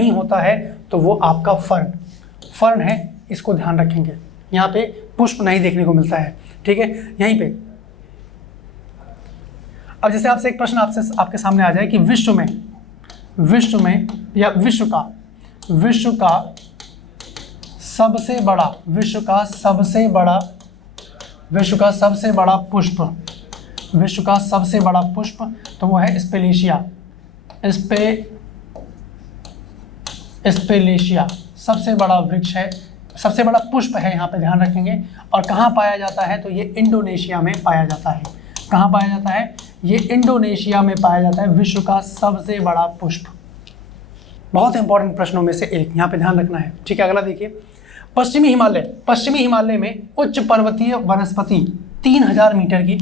होता है, तो वो आपका फर्न है, इसको ध्यान रखेंगे। यहाँ पे पुष्प नहीं देखने को मिलता है। ठीक है। यहीं पे अब जैसे आपसे एक प्रश्न आपके सामने आ जाए कि विश्व का सबसे बड़ा पुष्प तो वो है स्पेलेशिया। सबसे बड़ा वृक्ष है, सबसे बड़ा पुष्प है, यहाँ पे ध्यान रखेंगे। और कहाँ पाया जाता है, तो ये इंडोनेशिया में पाया जाता है। कहाँ पाया जाता है, ये इंडोनेशिया में पाया जाता है, विश्व का सबसे बड़ा पुष्प। बहुत इंपॉर्टेंट प्रश्नों में से एक, यहाँ पे ध्यान रखना है। ठीक है। अगला देखिए पश्चिमी हिमालय में उच्च पर्वतीय वनस्पति 3000 मीटर की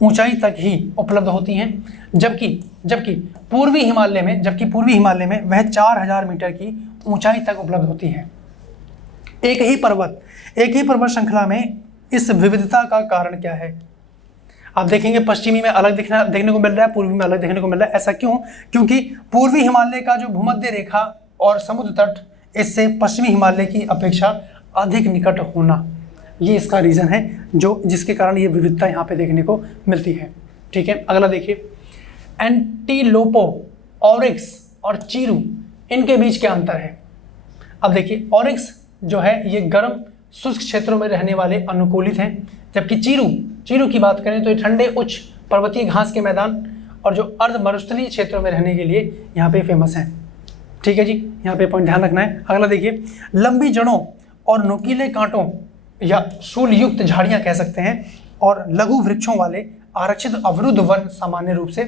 ऊंचाई तक ही उपलब्ध होती हैं, जबकि पूर्वी हिमालय में वह 4000 मीटर की ऊंचाई तक उपलब्ध होती है। एक ही पर्वत श्रृंखला में इस विविधता का कारण क्या है। आप देखेंगे पश्चिमी में अलग देखने को मिल रहा है, पूर्वी में अलग देखने को मिल रहा है। ऐसा क्यों, क्योंकि पूर्वी हिमालय का जो भूमध्य रेखा और समुद्र तट इससे पश्चिमी हिमालय की अपेक्षा अधिक निकट होना, ये इसका रीज़न है जिसके कारण ये विविधता यहाँ पे देखने को मिलती है। ठीक है। अगला देखिए एंटीलोपो, ऑरिक्स और चीरू, इनके बीच क्या अंतर है। अब देखिए ऑरिक्स जो है ये गर्म शुष्क क्षेत्रों में रहने वाले अनुकूलित हैं, जबकि चीरू की बात करें तो ये ठंडे उच्च पर्वतीय घास के मैदान और जो अर्ध मरुस्थलीय क्षेत्रों में रहने के लिए यहाँ पे फेमस हैं। ठीक है जी, यहाँ पे पॉइंट ध्यान रखना है। अगला देखिए, लंबी जड़ों और नुकीले कांटों या शूल युक्त झाड़ियाँ कह सकते हैं और लघु वृक्षों वाले आरक्षित अवरुद्ध वन सामान्य रूप से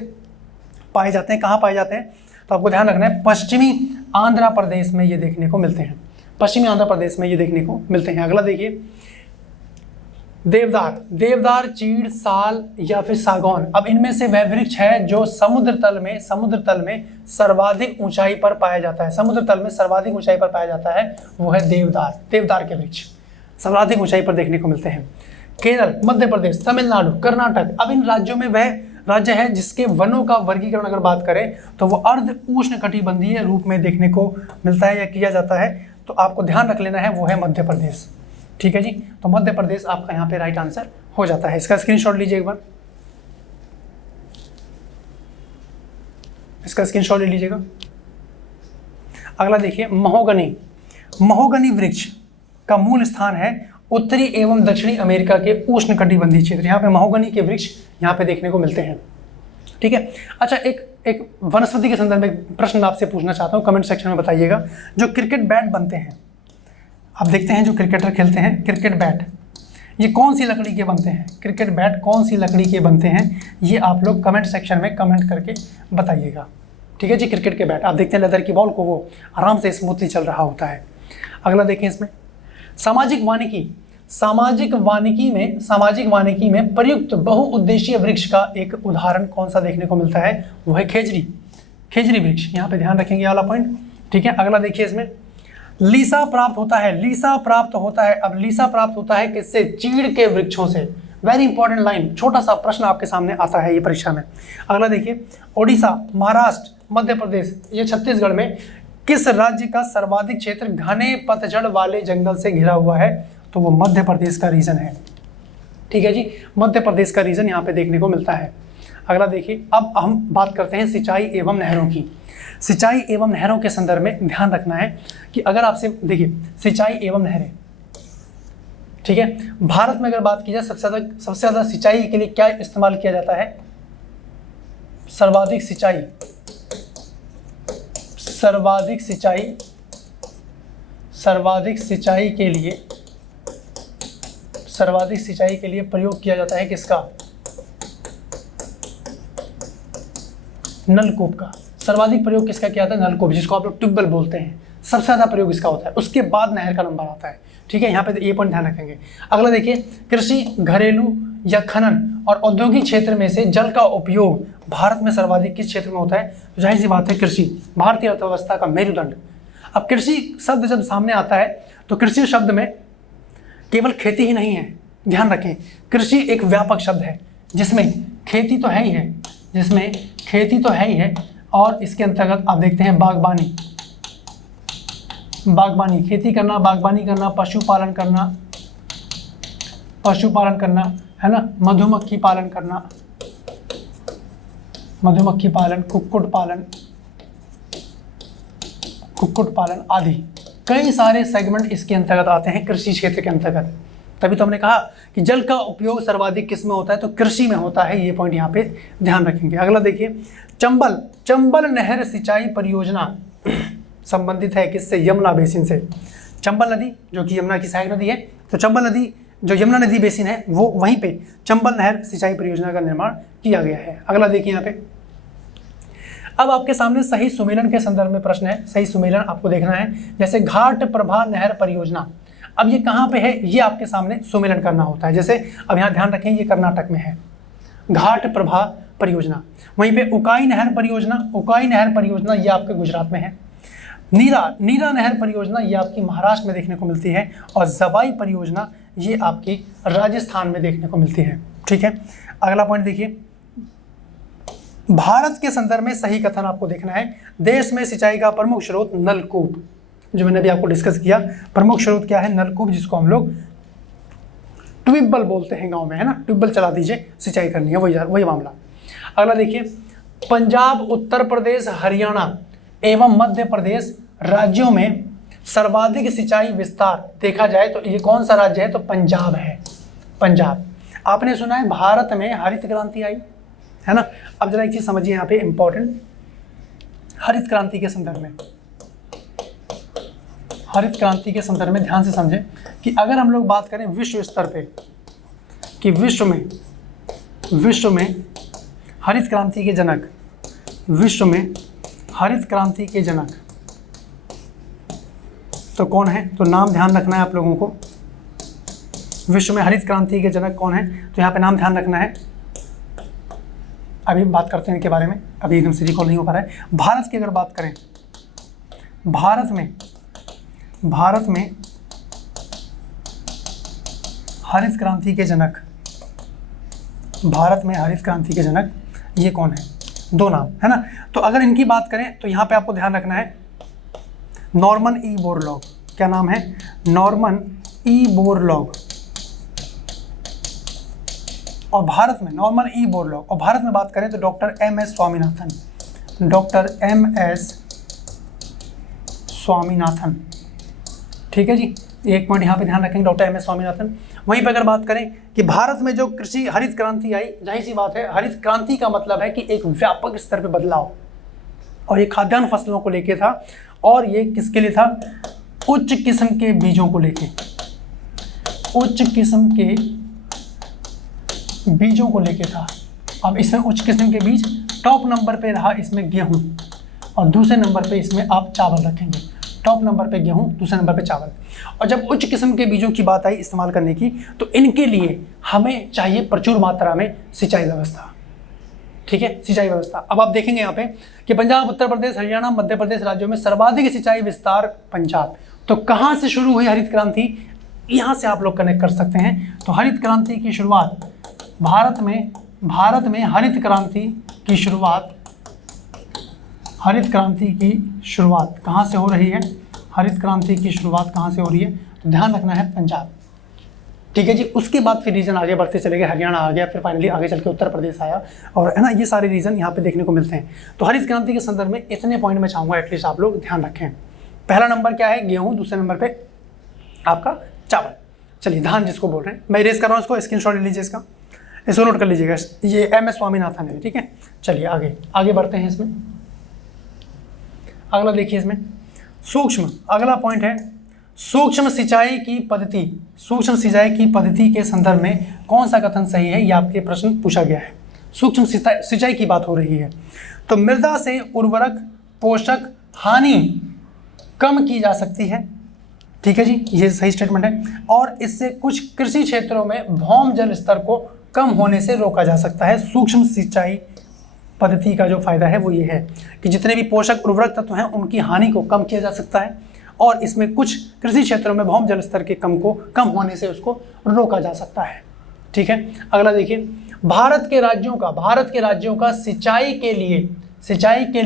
पाए जाते हैं। कहाँ पाए जाते हैं? तो आपको ध्यान रखना है, पश्चिमी आंध्र प्रदेश में ये देखने को मिलते हैं। पश्चिमी आंध्र प्रदेश में ये देखने को मिलते हैं। अगला देखिए, देवदार, देवदार, चीड़, साल या फिर सागौन। अब इनमें से वह वृक्ष है जो समुद्र तल में सर्वाधिक ऊंचाई पर पाया जाता है। समुद्र तल में सर्वाधिक ऊंचाई पर पाया जाता है, वो है देवदार। देवदार के वृक्ष सर्वाधिक ऊंचाई पर देखने को मिलते हैं। केरल, मध्य प्रदेश, तमिलनाडु, कर्नाटक। अब इन राज्यों में वह राज्य है जिसके वनों का वर्गीकरण अगर बात करें तो वो अर्ध उष्ण कटिबंधीय रूप में देखने को मिलता है या किया जाता है। तो आपको ध्यान रख लेना है, वो है मध्य प्रदेश। ठीक है जी, तो मध्य प्रदेश आपका यहाँ पे राइट आंसर हो जाता है। इसका स्क्रीनशॉट लीजिए एक बार, इसका स्क्रीनशॉट ले लीजिएगा। अगला देखिए, महोगनी, महोगनी वृक्ष का मूल स्थान है उत्तरी एवं दक्षिणी अमेरिका के उष्ण कटिबंधीय क्षेत्र। यहाँ पे महोगनी के वृक्ष यहाँ पे देखने को मिलते हैं। ठीक है, अच्छा एक वनस्पति के संदर्भ में प्रश्न आपसे पूछना चाहता हूँ, कमेंट सेक्शन में बताइएगा। जो क्रिकेट बैट बनते हैं, आप देखते हैं जो क्रिकेटर खेलते हैं, क्रिकेट बैट ये कौन सी लकड़ी के बनते हैं? क्रिकेट बैट कौन सी लकड़ी के बनते हैं, ये आप लोग कमेंट सेक्शन में कमेंट करके बताइएगा। ठीक है जी, क्रिकेट के बैट आप देखते हैं लेदर की बॉल को वो आराम से स्मूथली चल रहा होता है। अगला देखें, इसमें सामाजिक वानिकी, सामाजिक वानिकी में प्रयुक्त बहुउद्देशीय वृक्ष का एक उदाहरण कौन सा देखने को मिलता है? वो है खेजड़ी, खेजड़ी वृक्ष। यहाँ पे ध्यान रखेंगे वाला पॉइंट। ठीक है, अगला देखिए, इसमें लीसा प्राप्त होता है, लीसा प्राप्त होता है। अब लीसा प्राप्त होता है किससे? चीड़ के वृक्षों से। वेरी इंपॉर्टेंट लाइन, छोटा सा प्रश्न आपके सामने आता है ये परीक्षा में। अगला देखिए, ओडिशा, महाराष्ट्र, मध्य प्रदेश, ये छत्तीसगढ़ में किस राज्य का सर्वाधिक क्षेत्र घने पतझड़ वाले जंगल से घिरा हुआ है? तो वो मध्य प्रदेश का रीजन है। ठीक है जी, मध्य प्रदेश का रीजन यहाँ पे देखने को मिलता है। अगला देखिए, अब हम बात करते हैं सिंचाई एवं नहरों की। सिंचाई एवं नहरों के संदर्भ में ध्यान रखना है कि अगर आपसे देखिए सिंचाई एवं नहरें, ठीक है, भारत में अगर बात की जाए सबसे ज़्यादा सिंचाई के लिए क्या इस्तेमाल किया जाता है? सर्वाधिक सिंचाई के लिए प्रयोग किया जाता है किसका? नलकूप का। सर्वाधिक प्रयोग किसका किया जाता है? नलकूप, जिसको आप लोग ट्यूबवेल बोलते हैं। सबसे ज़्यादा प्रयोग इसका होता है, उसके बाद नहर का नंबर आता है। ठीक है, यहाँ पे ये पॉइंट ध्यान रखेंगे। अगला देखिए, कृषि, घरेलू या खनन और औद्योगिक क्षेत्र में से जल का उपयोग भारत में सर्वाधिक किस क्षेत्र में होता है? तो जाहिर सी बात है कृषि, भारतीय अर्थव्यवस्था का मेरुदंड। अब कृषि शब्द जब सामने आता है तो कृषि शब्द में केवल खेती ही नहीं है, ध्यान रखें। कृषि एक व्यापक शब्द है जिसमें खेती तो है ही है और इसके अंतर्गत आप देखते हैं बागबानी, खेती करना, बागबानी करना, पशुपालन करना, है ना, मधुमक्खी पालन, कुक्कुट पालन आदि कई सारे सेगमेंट इसके अंतर्गत आते हैं, कृषि क्षेत्र के अंतर्गत। तभी तो हमने कहा कि जल का उपयोग सर्वाधिक किस में होता है? तो कृषि में होता है। ये पॉइंट यहाँ पे ध्यान रखेंगे। अगला देखिए, चंबल नहर सिंचाई परियोजना संबंधित है किससे? यमुना बेसिन से। चंबल नदी जो कि यमुना की सहायक नदी है, तो चंबल नदी जो यमुना नदी बेसिन है वो वहीं पे चंबल नहर सिंचाई परियोजना का निर्माण किया गया है। अगला देखिए, यहाँ पे अब आपके सामने सही सुमेलन के संदर्भ में प्रश्न है। सही सुमेलन आपको देखना है, जैसे घाट प्रभा नहर परियोजना। अब ये कहाँ पे है? ये आपके सामने सुमेलन करना होता है। जैसे अब यहाँ ध्यान रखें, ये कर्नाटक में है घाट प्रभा परियोजना। वहीं पे उकाई नहर परियोजना ये आपके गुजरात में है। नीरा नहर परियोजना ये आपकी महाराष्ट्र में देखने को मिलती है और जवाई परियोजना ये आपकी राजस्थान में देखने को मिलती है। ठीक है, अगला पॉइंट देखिए, भारत के संदर्भ में सही कथन आपको देखना है। देश में सिंचाई का प्रमुख स्रोत नलकूप, जो मैंने अभी आपको डिस्कस किया। प्रमुख स्रोत क्या है? नलकूप, जिसको हम लोग ट्यूबवेल बोलते हैं गांव में, है ना, ट्यूबवेल चला दीजिए, सिंचाई करनी है, वही मामला। अगला देखिए, पंजाब, उत्तर प्रदेश, हरियाणा एवं मध्य प्रदेश राज्यों में सर्वाधिक सिंचाई विस्तार देखा जाए तो ये कौन सा राज्य है? तो पंजाब है। पंजाब, आपने सुना है भारत में हरित क्रांति आई, है ना। अब जरा एक चीज समझिए यहाँ पे इंपॉर्टेंट, हरित क्रांति के संदर्भ में हरित क्रांति के संदर्भ में ध्यान से समझें कि अगर हम लोग बात करें विश्व स्तर पे कि विश्व में हरित क्रांति के जनक, विश्व में हरित क्रांति के जनक तो कौन है, तो नाम ध्यान रखना है आप लोगों को। विश्व में हरित क्रांति के जनक कौन है, तो यहाँ पे नाम ध्यान रखना है। अभी बात करते हैं इनके बारे में, अभी एकदम से रिकॉल नहीं हो पा रहा है। भारत की अगर बात करें, भारत में हरित क्रांति के जनक, भारत में हरित क्रांति के जनक ये कौन है, दो नाम है ना। तो अगर इनकी बात करें तो यहाँ पे आपको ध्यान रखना है नॉर्मन ई बोरलॉग। क्या नाम है, नॉर्मन ई बोरलॉग। और भारत में नॉर्मन ई बोरलॉग, और भारत में बात करें तो doctor M S Swaminathan, doctor M S Swaminathan. ठीक है जी, एक पॉइंट यहाँ पे ध्यान रखेंगे, डॉक्टर एम एस स्वामीनाथन। वहीं पर अगर बात करें कि भारत में जो कृषि हरित क्रांति आई, जाहिर सी बात है हरित क्रांति का मतलब है कि एक व्यापक स्तर पे बदलाव, और ये खाद्यान्न फसलों को लेके था, और ये किसके लिए था, उच्च किस्म के बीजों को लेके, उच्च किस्म के बीजों को लेके था। अब इसमें उच्च किस्म के बीज टॉप नंबर पे रहा इसमें गेहूं, और दूसरे नंबर पे इसमें आप चावल रखेंगे। टॉप नंबर पे गेहूं, दूसरे नंबर पे चावल। और जब उच्च किस्म के बीजों की बात आई इस्तेमाल करने की, तो इनके लिए हमें चाहिए प्रचुर मात्रा में सिंचाई व्यवस्था। ठीक है, सिंचाई व्यवस्था। अब आप देखेंगे यहाँ पे कि पंजाब, उत्तर प्रदेश, हरियाणा, मध्य प्रदेश राज्यों में सर्वाधिक सिंचाई विस्तार पंजाब। तो कहाँ से शुरू हुई हरित क्रांति, यहाँ से आप लोग कनेक्ट कर सकते हैं। तो हरित क्रांति की शुरुआत भारत में हरित क्रांति की शुरुआत, हरित क्रांति की शुरुआत कहाँ से हो रही है, हरित क्रांति की शुरुआत कहाँ से हो रही है, तो ध्यान रखना है पंजाब। ठीक है जी, उसके बाद फिर रीजन आगे बढ़ते चले गए, हरियाणा आ गया, फिर फाइनली आगे चल के उत्तर प्रदेश आया, और है ना, ये सारे रीजन यहाँ पे देखने को मिलते हैं। तो हरित क्रांति के संदर्भ में इतने पॉइंट मैं चाहूँगा एटलीस्ट आप लोग ध्यान रखें। पहला नंबर क्या है, गेहूँ, दूसरे नंबर पे आपका चावल। चलिए, धान जिसको बोल रहे हैं, मैं इरेज कर रहा हूँ इसको, स्क्रीनशॉट ले लीजिए इसका, इसको नोट कर लीजिएगा। ये एम एस स्वामीनाथन है। ठीक है, चलिए आगे बढ़ते हैं इसमें। अगला देखिए इसमें सूक्ष्म, अगला पॉइंट है सूक्ष्म सिंचाई की पद्धति। सूक्ष्म सिंचाई की पद्धति के संदर्भ में कौन सा कथन सही है, ये आपके प्रश्न पूछा गया है। सूक्ष्म सिंचाई की बात हो रही है, तो मृदा से उर्वरक पोषक हानि कम की जा सकती है। ठीक है जी, ये सही स्टेटमेंट है। और इससे कुछ कृषि क्षेत्रों में भौम जल स्तर को कम होने से रोका जा सकता है। सूक्ष्म सिंचाई पद्धति का जो फायदा है वो ये है कि जितने भी पोषक उर्वरक तत्व हैं उनकी हानि को कम किया जा सकता है, और इसमें कुछ कृषि क्षेत्रों में भौम जल स्तर के कम होने से उसको रोका जा सकता है। ठीक है, अगला देखिए, भारत के राज्यों का सिंचाई के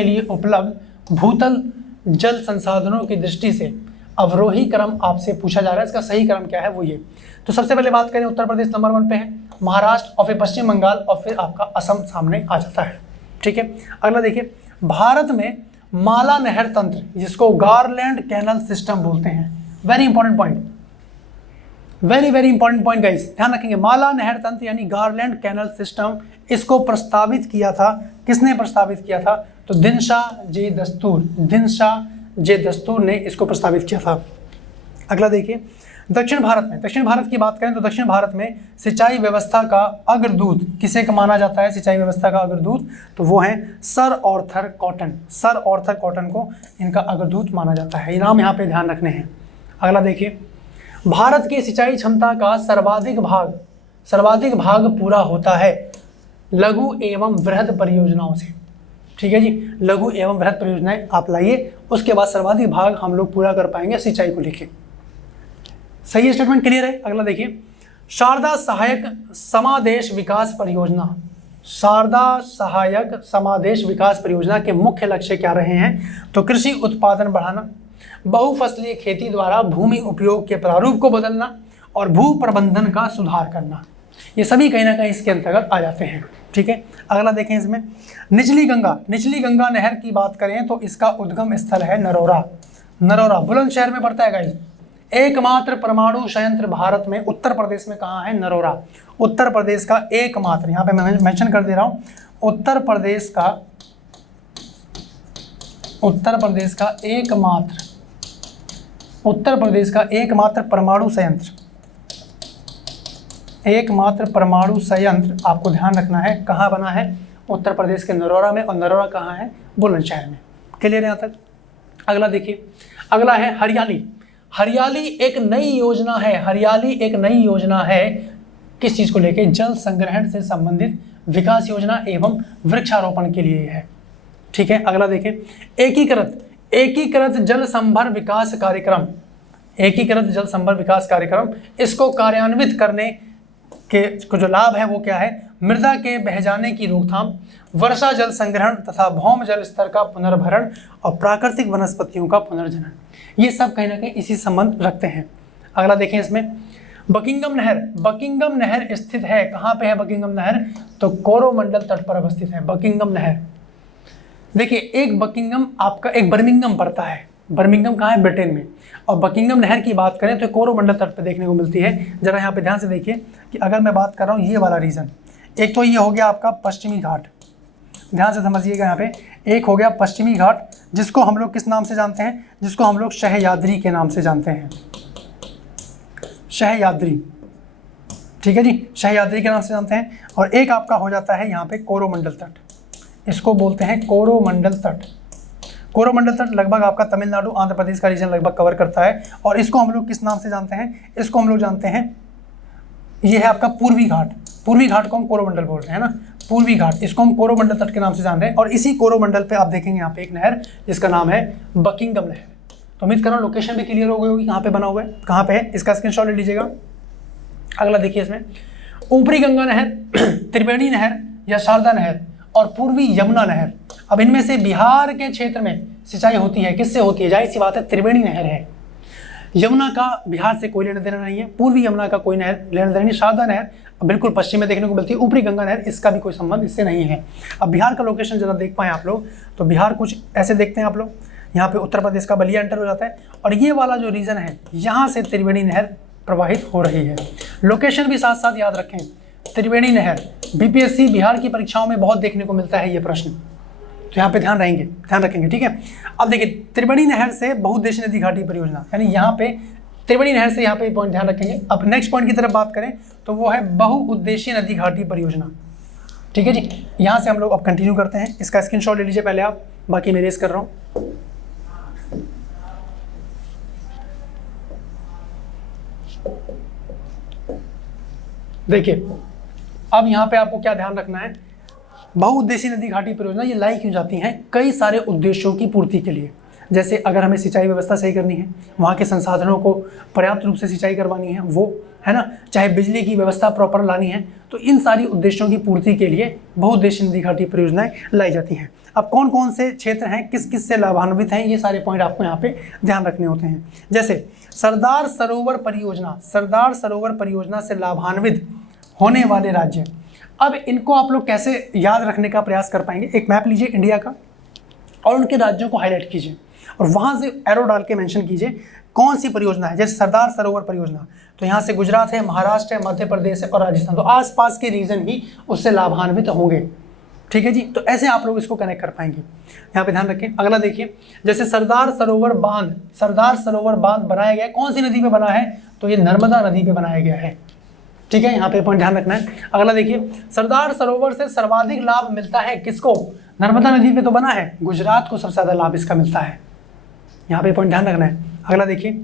लिए उपलब्ध भूतल जल संसाधनों की दृष्टि से अवरोही क्रम आपसे पूछा जा रहा है। इसका सही क्रम क्या है वो ये। तो सबसे पहले बात करें, उत्तर प्रदेश नंबर 1 पे है, महाराष्ट्र, और फिर पश्चिम बंगाल, और फिर आपका असम सामने आ जाता है। ठीक है, अगला देखिए, भारत में माला नहर तंत्र, जिसको गारलैंड कैनल सिस्टम बोलते हैं, very important point, very important point guys, ध्यान रखेंगे। माला नहर तंत्र यानी गारलैंड कैनल सिस्टम, इसको प्रस्तावित किया था, किसने प्रस्तावित किया था, तो दिनशा जे दस्तूर ने इसको प्रस्तावित किया था। अगला देखिए, दक्षिण भारत की बात करें तो दक्षिण भारत में सिंचाई व्यवस्था का अग्रदूत किसे का माना जाता है, सिंचाई व्यवस्था का अग्रदूत, तो वो है सर आर्थर कॉटन को इनका अग्रदूत माना जाता है। ये नाम यहाँ पे ध्यान रखने हैं। अगला देखिए, भारत की सिंचाई क्षमता का सर्वाधिक भाग पूरा होता है लघु एवं वृहद परियोजनाओं से। ठीक है जी, लघु एवं वृहद परियोजनाएं आप लाइए, उसके बाद सर्वाधिक भाग हम लोग पूरा कर पाएंगे सिंचाई को लेके। सही स्टेटमेंट क्लियर है। अगला देखिए, शारदा सहायक समादेश विकास परियोजना के मुख्य लक्ष्य क्या रहे हैं, तो कृषि उत्पादन बढ़ाना, बहुफसलीय खेती द्वारा भूमि उपयोग के प्रारूप को बदलना, और भू प्रबंधन का सुधार करना। ये सभी कहीं ना कहीं इसके अंतर्गत आ जाते हैं। ठीक है, अगला देखें इसमें, निचली गंगा नहर की बात करें तो इसका उद्गम स्थल है नरौरा बुलंदशहर में पड़ता है गाइस। एकमात्र परमाणु संयंत्र भारत में उत्तर प्रदेश में कहाँ है, नरौरा। उत्तर प्रदेश का एकमात्र, यहाँ पे मैं मेंशन कर दे रहा हूँ, उत्तर प्रदेश का एकमात्र उत्तर प्रदेश का एकमात्र परमाणु संयंत्र, एकमात्र परमाणु संयंत्र आपको ध्यान रखना है कहाँ बना है, उत्तर प्रदेश के नरोरा में, और नरोरा कहाँ है, बुलंदशहर में। क्लियर है यहाँ तक। अगला देखिए, अगला है हरियाली। हरियाली एक नई योजना है, हरियाली एक नई योजना है किस चीज़ को लेके, जल संग्रहण से संबंधित विकास योजना एवं वृक्षारोपण के लिए है। ठीक है। अगला देखिए, एकीकृत जल संभर विकास कार्यक्रम, एकीकृत जल संभर विकास कार्यक्रम, इसको कार्यान्वित करने के जो लाभ है वो क्या है, मृदा के बह जाने की रोकथाम, वर्षा जल संग्रहण तथा भौम जल स्तर का पुनर्भरण और प्राकृतिक वनस्पतियों का पुनर्जनन, ये सब कहीं ना कहीं इसी संबंध रखते हैं। अगला देखें इसमें, बकिंगम नहर। बकिंगम नहर स्थित है, कहाँ पे है बकिंगम नहर, तो कोरोमंडल तट पर अवस्थित है बकिंगम नहर। देखिए, एक बकिंगम आपका एक बर्मिंगम पड़ता है, बर्मिंगम कहाँ है, ब्रिटेन में, और बकिंगम नहर की बात करें तो कोरोमंडल तट पर देखने को मिलती है। जरा यहाँ पे ध्यान से देखिए कि अगर मैं बात कर रहा हूँ ये वाला रीजन, एक तो ये हो गया आपका पश्चिमी घाट, ध्यान से समझिएगा यहाँ पे, एक हो गया पश्चिमी घाट जिसको हम लोग किस नाम से जानते हैं, जिसको हम लोग सह्याद्री के नाम से जानते हैं, सह्याद्री। ठीक है जी, सह्याद्री के नाम से जानते हैं। और एक आपका हो जाता है यहाँ पे कोरोमंडल तट, इसको बोलते हैं कोरोमंडल तट। कोरोमंडल तट लगभग आपका तमिलनाडु आंध्र प्रदेश का रीजन लगभग कवर करता है। और इसको हम लोग किस नाम से जानते हैं, इसको हम लोग जानते हैं, ये है आपका पूर्वी घाट। पूर्वी घाट को हम कोरोमंडल बोलते हैं ना, पूर्वी घाट, इसको हम कोरोमंडल तट के नाम से जान रहे हैं। और इसी कोरोमंडल पे आप देखेंगे यहाँ पे एक नहर जिसका नाम है बकिंगम नहर। तो उम्मीद कर रहा हूँ लोकेशन भी क्लियर हो गई होगी, कहाँ पे बना हुआ है, कहाँ पे है, इसका स्क्रीनशॉट ले लीजिएगा। अगला देखिए इसमें, ऊपरी गंगा नहर, त्रिवेणी नहर या शारदा नहर और पूर्वी यमुना नहर। अब इनमें से बिहार के क्षेत्र में सिंचाई होती है, किससे होती है, जाहिर सी बात है त्रिवेणी नहर है। यमुना का बिहार से कोई लेना देना नहीं है, पूर्वी यमुना का कोई नहर लेना देना नहीं, शारदा नहर बिल्कुल पश्चिम में देखने को मिलती है, ऊपरी गंगा नहर इसका भी कोई संबंध इससे नहीं है। अब बिहार का लोकेशन जरा देख पाएँ आप लोग, तो बिहार कुछ ऐसे देखते हैं आप लोग, यहाँ पे उत्तर प्रदेश का बलिया एंटर हो जाता है और ये वाला जो रीजन है यहाँ से त्रिवेणी नहर प्रवाहित हो रही है। लोकेशन भी साथ साथ याद रखें, त्रिवेणी नहर बीपीएससी बिहार की परीक्षाओं में बहुत देखने को मिलता है ये प्रश्न, तो यहाँ पे ध्यान रखेंगे। ठीक है। अब देखिए, त्रिवेणी नहर से बहुउद्देशीय नदी घाटी परियोजना, यानी यहाँ पे त्रिवेणी नहर से यहाँ पे पॉइंट ध्यान रखेंगे। अब नेक्स्ट पॉइंट की तरफ बात करें तो वो है बहुउद्देशीय नदी घाटी परियोजना। ठीक है जी, यहाँ से हम लोग अब कंटिन्यू करते हैं, इसका स्क्रीनशॉट ले लीजिए पहले आप, बाकी मैं रेस कर रहा हूँ। देखिए, अब यहाँ पे आपको क्या ध्यान रखना है, बहुउद्देशीय नदी घाटी परियोजना ये लाई क्यों जाती हैं, कई सारे उद्देश्यों की पूर्ति के लिए। जैसे अगर हमें सिंचाई व्यवस्था सही करनी है, वहाँ के संसाधनों को पर्याप्त रूप से सिंचाई करवानी है, वो है ना, चाहे बिजली की व्यवस्था प्रॉपर लानी है, तो इन सारी उद्देश्यों की पूर्ति के लिए बहुउद्देशीय नदी घाटी परियोजनाएं लाई जाती हैं। अब कौन कौन से क्षेत्र हैं, किस किस से लाभान्वित हैं, ये सारे पॉइंट आपको यहाँ पे ध्यान रखने होते हैं। जैसे सरदार सरोवर परियोजना, सरदार सरोवर परियोजना से लाभान्वित होने वाले राज्य, अब इनको आप लोग कैसे याद रखने का प्रयास कर पाएंगे, एक मैप लीजिए इंडिया का और उनके राज्यों को हाईलाइट कीजिए और वहाँ से एरो डाल के मेंशन कीजिए कौन सी परियोजना है। जैसे सरदार सरोवर परियोजना, तो यहाँ से गुजरात है, महाराष्ट्र है, मध्य प्रदेश है और राजस्थान, तो आसपास के रीजन ही उससे लाभान्वित होंगे। ठीक है जी, तो ऐसे आप लोग इसको कनेक्ट कर पाएंगे, यहाँ पे ध्यान रखें। अगला देखिए, जैसे सरदार सरोवर बांध बनाया गया कौन सी नदी पे बना है, तो ये नर्मदा नदी पे बनाया गया है। ठीक है, यहाँ पे पॉइंट ध्यान रखना है। अगला देखिए, सरदार सरोवर से सर्वाधिक लाभ मिलता है किसको, नर्मदा नदी पे तो बना है, गुजरात को सबसे ज़्यादा लाभ इसका मिलता है, यहाँ पे पॉइंट ध्यान रखना है। अगला देखिए,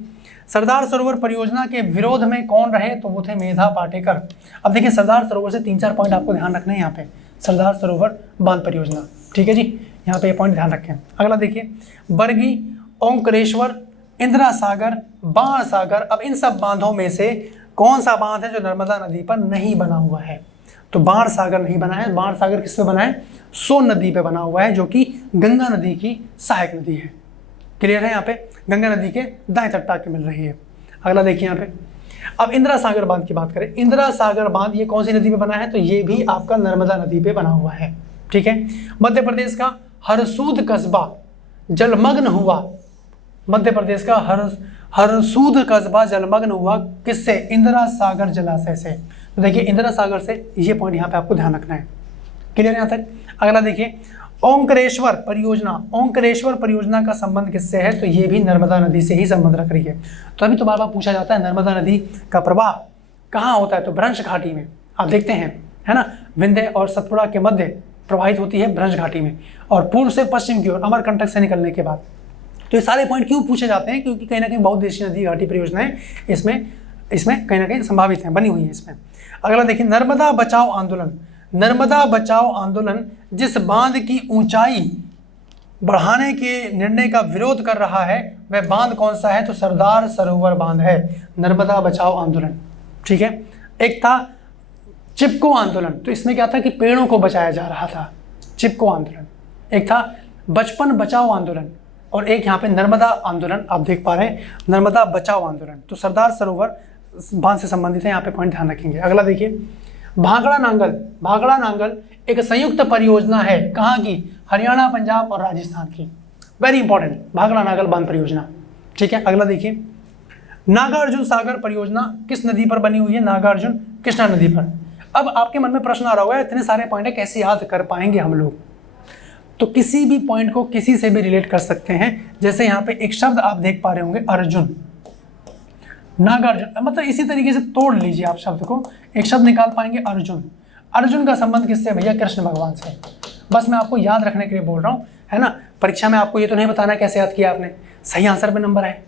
सरदार सरोवर परियोजना के विरोध में कौन रहे, तो वो थे मेधा पाटेकर। अब देखिए, सरदार सरोवर से 3-4 पॉइंट आपको ध्यान रखना है यहाँ पे, सरदार सरोवर बांध परियोजना। ठीक है जी, यहाँ पे ये पॉइंट ध्यान रखें। अगला देखिए, बरगी, ओंकारेश्वर, इंदिरा सागर, बाण सागर, अब इन सब बांधों में से कौन सा बांध है जो नर्मदा नदी पर नहीं बना हुआ है, तो बाण सागर नहीं बना है। बाण सागर किस पे बना है, सोन नदी पे बना हुआ है, जो कि गंगा नदी की सहायक नदी है। क्लियर है, यहाँ पे गंगा नदी के दाएं तट के मिल रही है। अगला देखिए यहाँ पे, अब इंदिरा सागर बांध की बात करें, इंदिरा सागर बांध ये कौन सी नदी पे बना है, तो ये भी आपका नर्मदा नदी पे बना हुआ है। ठीक है, मध्य प्रदेश का हरसूद कस्बा जलमग्न हुआ, मध्य प्रदेश का हरसूद कस्बा जलमग्न हुआ किससे, इंदिरा सागर जलाशय से। तो देखिए, इंदिरा सागर से ये पॉइंट यहाँ पे आपको ध्यान रखना है। क्लियर यहाँ तक। अगला देखिए, ओंकारेश्वर परियोजना, ओंकारेश्वर परियोजना का संबंध किससे है? तो ये भी नर्मदा नदी से ही संबंध रख रही है। तो अभी तो बार बार पूछा जाता है नर्मदा नदी का प्रवाह कहाँ होता है? तो भ्रंश घाटी में। आप देखते हैं, है ना, विंध्य और सतपुड़ा के मध्य प्रवाहित होती है भ्रंश घाटी में, और पूर्व से पश्चिम की ओर अमरकंटक से निकलने के बाद। तो ये सारे पॉइंट क्यों पूछे जाते हैं? क्योंकि कहीं ना कहीं बहुउद्देशीय नदी घाटी परियोजनाएं इसमें कहीं ना कहीं संभावित हैं, बनी हुई है इसमें। अगला देखिए, नर्मदा बचाओ आंदोलन। नर्मदा बचाओ आंदोलन जिस बांध की ऊंचाई बढ़ाने के निर्णय का विरोध कर रहा है वह बांध कौन सा है? तो सरदार सरोवर बांध है, नर्मदा बचाओ आंदोलन। ठीक है। एक था चिपको आंदोलन, तो इसमें क्या था कि पेड़ों को बचाया जा रहा था, चिपको आंदोलन। एक था बचपन बचाओ आंदोलन, और एक यहाँ पे नर्मदा आंदोलन आप देख पा रहे हैं, नर्मदा बचाओ आंदोलन। तो सरदार सरोवर बांध से संबंधित है, यहाँ पे पॉइंट ध्यान रखेंगे। अगला देखिए, भाखड़ा नांगल। भाखड़ा नांगल एक संयुक्त परियोजना है, कहाँ की? हरियाणा, पंजाब और राजस्थान की। वेरी इंपॉर्टेंट, भाखड़ा नांगल बांध परियोजना। ठीक है। अगला देखिए, नागार्जुन सागर परियोजना किस नदी पर बनी हुई है? नागार्जुन कृष्णा नदी पर। अब आपके मन में प्रश्न आ रहा होगा, इतने सारे पॉइंट है, कैसे याद कर पाएंगे हम लोग? तो किसी भी पॉइंट को किसी से भी रिलेट कर सकते हैं। जैसे यहाँ पे एक शब्द आप देख पा रहे होंगे, अर्जुन, नागार्जुन, मतलब इसी तरीके से तोड़ लीजिए आप शब्द को, एक शब्द निकाल पाएंगे अर्जुन। अर्जुन का संबंध किससे? भैया कृष्ण भगवान से। बस मैं आपको याद रखने के लिए बोल रहा हूँ, है ना। परीक्षा में आपको ये तो नहीं बताना कैसे याद किया आपने, सही आंसर पे नंबर है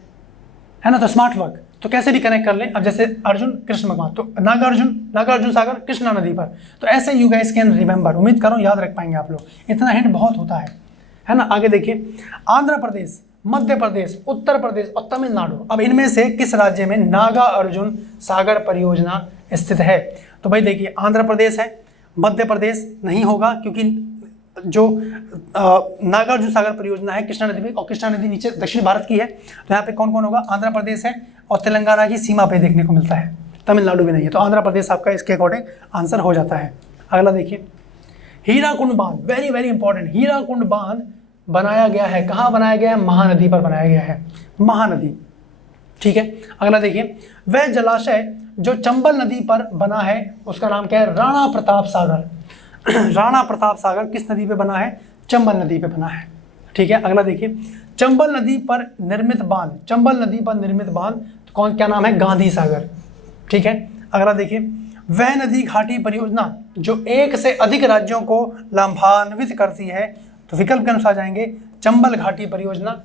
ना। तो स्मार्ट वर्क, तो कैसे भी कनेक्ट कर लें। अब जैसे अर्जुन कृष्ण भगवान, तो नागार्जुन सागर कृष्णा नदी पर। तो ऐसे यू गाइस कैन रिमेंबर, उम्मीद करो याद रख पाएंगे आप लोग, इतना हिंट बहुत होता है ना। आगे देखिए, आंध्र प्रदेश, मध्य प्रदेश, उत्तर प्रदेश और तमिलनाडु, अब इनमें से किस राज्य में नागा अर्जुन सागर परियोजना स्थित है? तो भाई देखिए, आंध्र प्रदेश है, मध्य प्रदेश नहीं होगा क्योंकि जो नागार्जुन सागर परियोजना है कृष्णा नदी में, और कृष्णा नदी नीचे दक्षिण भारत की है। तो यहाँ पे कौन कौन होगा? आंध्र प्रदेश है, और तेलंगाना की सीमा पे देखने को मिलता है, तमिलनाडु भी नहीं है। तो आंध्र प्रदेश आपका इसके अकॉर्डिंग आंसर हो जाता है। अगला देखिए, हीराकुंड बांध, वेरी वेरी इंपॉर्टेंट। हीराकुंड बांध बनाया गया है, कहाँ बनाया गया है? महानदी पर बनाया गया है, महानदी। ठीक है। अगला देखिए, वह जलाशय जो चंबल नदी पर बना है उसका नाम क्या है? राणा प्रताप सागर। राणा प्रताप सागर किस नदी पे बना है? चंबल नदी पे बना है। ठीक है। अगला देखिए, चंबल नदी पर निर्मित बांध, चंबल नदी पर निर्मित बांध कौन, क्या नाम है? गांधी सागर। ठीक है। अगला देखिए, वह नदी घाटी परियोजना जो एक से अधिक राज्यों को लाभान्वित करती है, तो विकल्प के अनुसार जाएंगे चंबल घाटी परियोजना,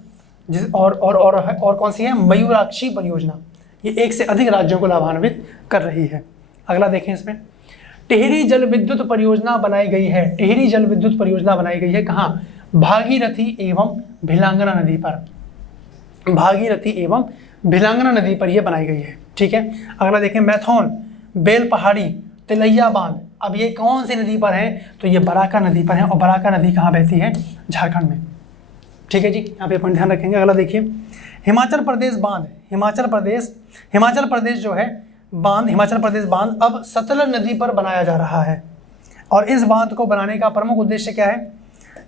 जिस और कौन सी है? मयूराक्षी परियोजना। ये एक से अधिक राज्यों को लाभान्वित कर रही है। अगला देखें, इसमें टिहरी जल विद्युत परियोजना बनाई गई है। टिहरी जल विद्युत परियोजना बनाई गई है कहाँ? भागीरथी एवं भिलांगना नदी पर। भागीरथी एवं भिलांगना नदी पर यह बनाई गई है। ठीक है। अगला देखें, मैथौन, बेल पहाड़ी, तिलैया बांध, अब ये कौन सी नदी पर है? तो ये बराका नदी पर है, और बराका नदी कहाँ बहती है? झारखंड में। ठीक है जी, यहाँ पे पॉइंट ध्यान रखेंगे। अगला देखिए, हिमाचल प्रदेश बांध, हिमाचल प्रदेश जो है बांध, हिमाचल प्रदेश बांध अब सतलज नदी पर बनाया जा रहा है, और इस बांध को बनाने का प्रमुख उद्देश्य क्या है?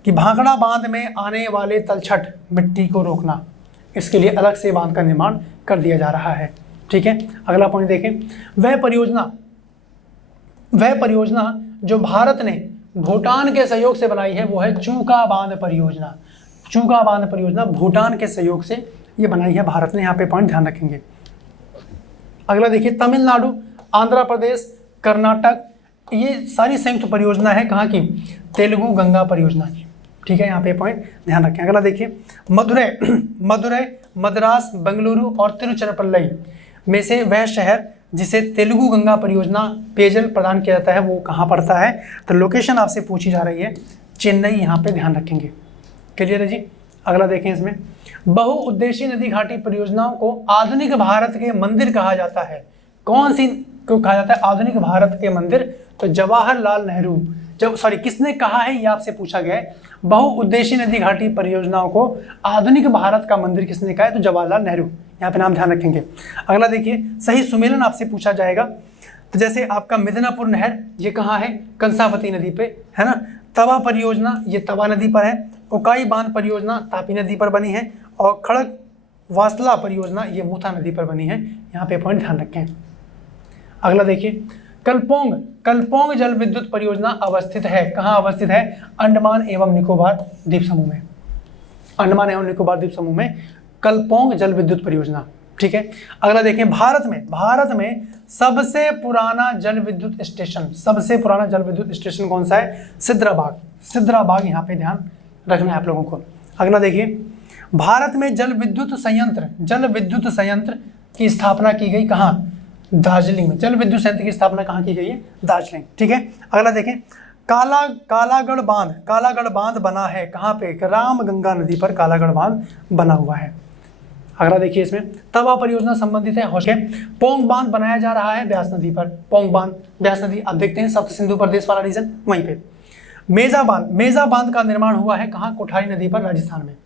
कि भाखड़ा बांध में आने वाले तलछट मिट्टी को रोकना, इसके लिए अलग से बांध का निर्माण कर दिया जा रहा है। ठीक है। अगला पॉइंट देखें, वह परियोजना जो भारत ने भूटान के सहयोग से बनाई है वो है चूका बांध परियोजना। चूका बांध परियोजना भूटान के सहयोग से ये बनाई है भारत ने, यहाँ पे पॉइंट ध्यान रखेंगे। अगला देखिए, तमिलनाडु, आंध्र प्रदेश, कर्नाटक, ये सारी संयुक्त परियोजना है कहाँ की? तेलुगु गंगा परियोजना की। ठीक है, यहाँ पे पॉइंट ध्यान रखें। अगला देखिए, मदुरै, मद्रास, बेंगलुरु और तिरुचिरापल्ली में से वह शहर जिसे तेलुगु गंगा परियोजना पेयजल प्रदान किया जाता है वो कहाँ पड़ता है? तो लोकेशन आपसे पूछी जा रही है, चेन्नई, यहाँ पे ध्यान रखेंगे। क्लियर है जी। अगला देखें, इसमें बहुउद्देशीय नदी घाटी परियोजनाओं को आधुनिक भारत के मंदिर कहा जाता है। कौन सी को कहा जाता है आधुनिक भारत के मंदिर? तो जवाहरलाल नेहरू, किसने कहा है ये आपसे पूछा गया है। बहुउद्देशीय नदी घाटी परियोजनाओं को आधुनिक भारत का मंदिर किसने कहा है? तो जवाहरलाल नेहरू, यहाँ पे नाम ध्यान रखेंगे। अगला देखिए, सही सुमेलन आपसे पूछा जाएगा। तो जैसे आपका मिदनापुर नहर ये कहाँ है? कंसावती नदी पे, है ना। तवा परियोजना ये तवा नदी पर है। उकाई बांध परियोजना तापी नदी पर बनी है, और खड़क वासला परियोजना ये मूथा नदी पर बनी है। यहाँ पे पॉइंट ध्यान रखें। अगला देखिए, कलपोंग, कलपोंग जल विद्युत परियोजना अवस्थित है, कहाँ अवस्थित है? अंडमान एवं निकोबार द्वीप समूह में। अंडमान एवं निकोबार द्वीप समूह में कलपोंग जल विद्युत परियोजना। ठीक है, अगला देखें, भारत में सबसे पुराना जल विद्युत स्टेशन, सबसे पुराना जल विद्युत स्टेशन कौन सा है? सिद्राबाग। सिद्राबाग यहाँ पे ध्यान रखना है आप लोगों को। अगला देखिए, भारत में जल विद्युत संयंत्र की स्थापना की गई कहाँ? दार्जिलिंग में। जल विद्युत संयंत्र की स्थापना कहाँ की गई है? दार्जिलिंग। ठीक है, अगला देखें, कालागढ़ बांध बना है कहाँ पे? रामगंगा नदी पर कालागढ़ बांध बना हुआ है। अगला देखिए, इसमें तवा परियोजना संबंधित है। होश है, पोंग बांध बनाया जा रहा है ब्यास नदी पर। पोंग बांध, ब्यास नदी, आप देखते हैं सप्त सिंधु प्रदेश वाला रीजन वहीं पे। मेजा बांध का निर्माण हुआ है कहाँ? कोठारी नदी पर, राजस्थान में।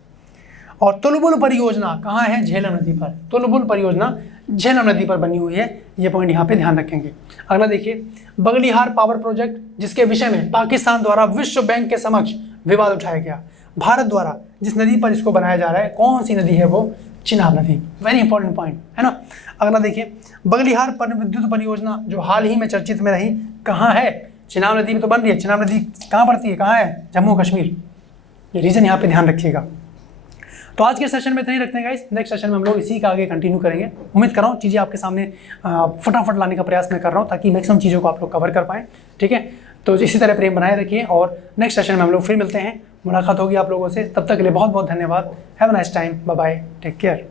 और तुलबुल परियोजना कहाँ है? झेलम नदी पर। तुलबुल परियोजना झेलम नदी पर बनी हुई है, ये पॉइंट यहाँ पे ध्यान रखेंगे। अगला देखिए, बगलिहार पावर प्रोजेक्ट, जिसके विषय में पाकिस्तान द्वारा विश्व बैंक के समक्ष विवाद उठाया गया। भारत द्वारा जिस नदी पर इसको बनाया जा रहा है, कौन सी नदी है वो? चिनाब नदी। वेरी इंपॉर्टेंट पॉइंट है ना। अगला देखिए, बगलिहार विद्युत परियोजना जो हाल ही में चर्चित में रही, कहाँ है? चिनाब नदी में तो बन रही है। चिनाब नदी कहाँ पड़ती है? कहाँ है? जम्मू कश्मीर। ये रीजन यहाँ पे ध्यान रखिएगा। तो आज के सेशन में इतना ही रखते हैं गाइस, नेक्स्ट सेशन में हम लोग इसी का आगे कंटिन्यू करेंगे। उम्मीद कर रहा हूँ चीज़ें आपके सामने फटाफट लाने का प्रयास मैं कर रहा हूँ, ताकि मैक्सिमम चीज़ों को आप लोग कवर कर पाएँ। ठीक है, तो इसी तरह प्रेम बनाए रखिए, और नेक्स्ट सेशन में हम लोग फिर मिलते हैं, मुलाकात होगी आप लोगों से। तब तक के लिए बहुत बहुत धन्यवाद। Have a nice time, bye bye, take care.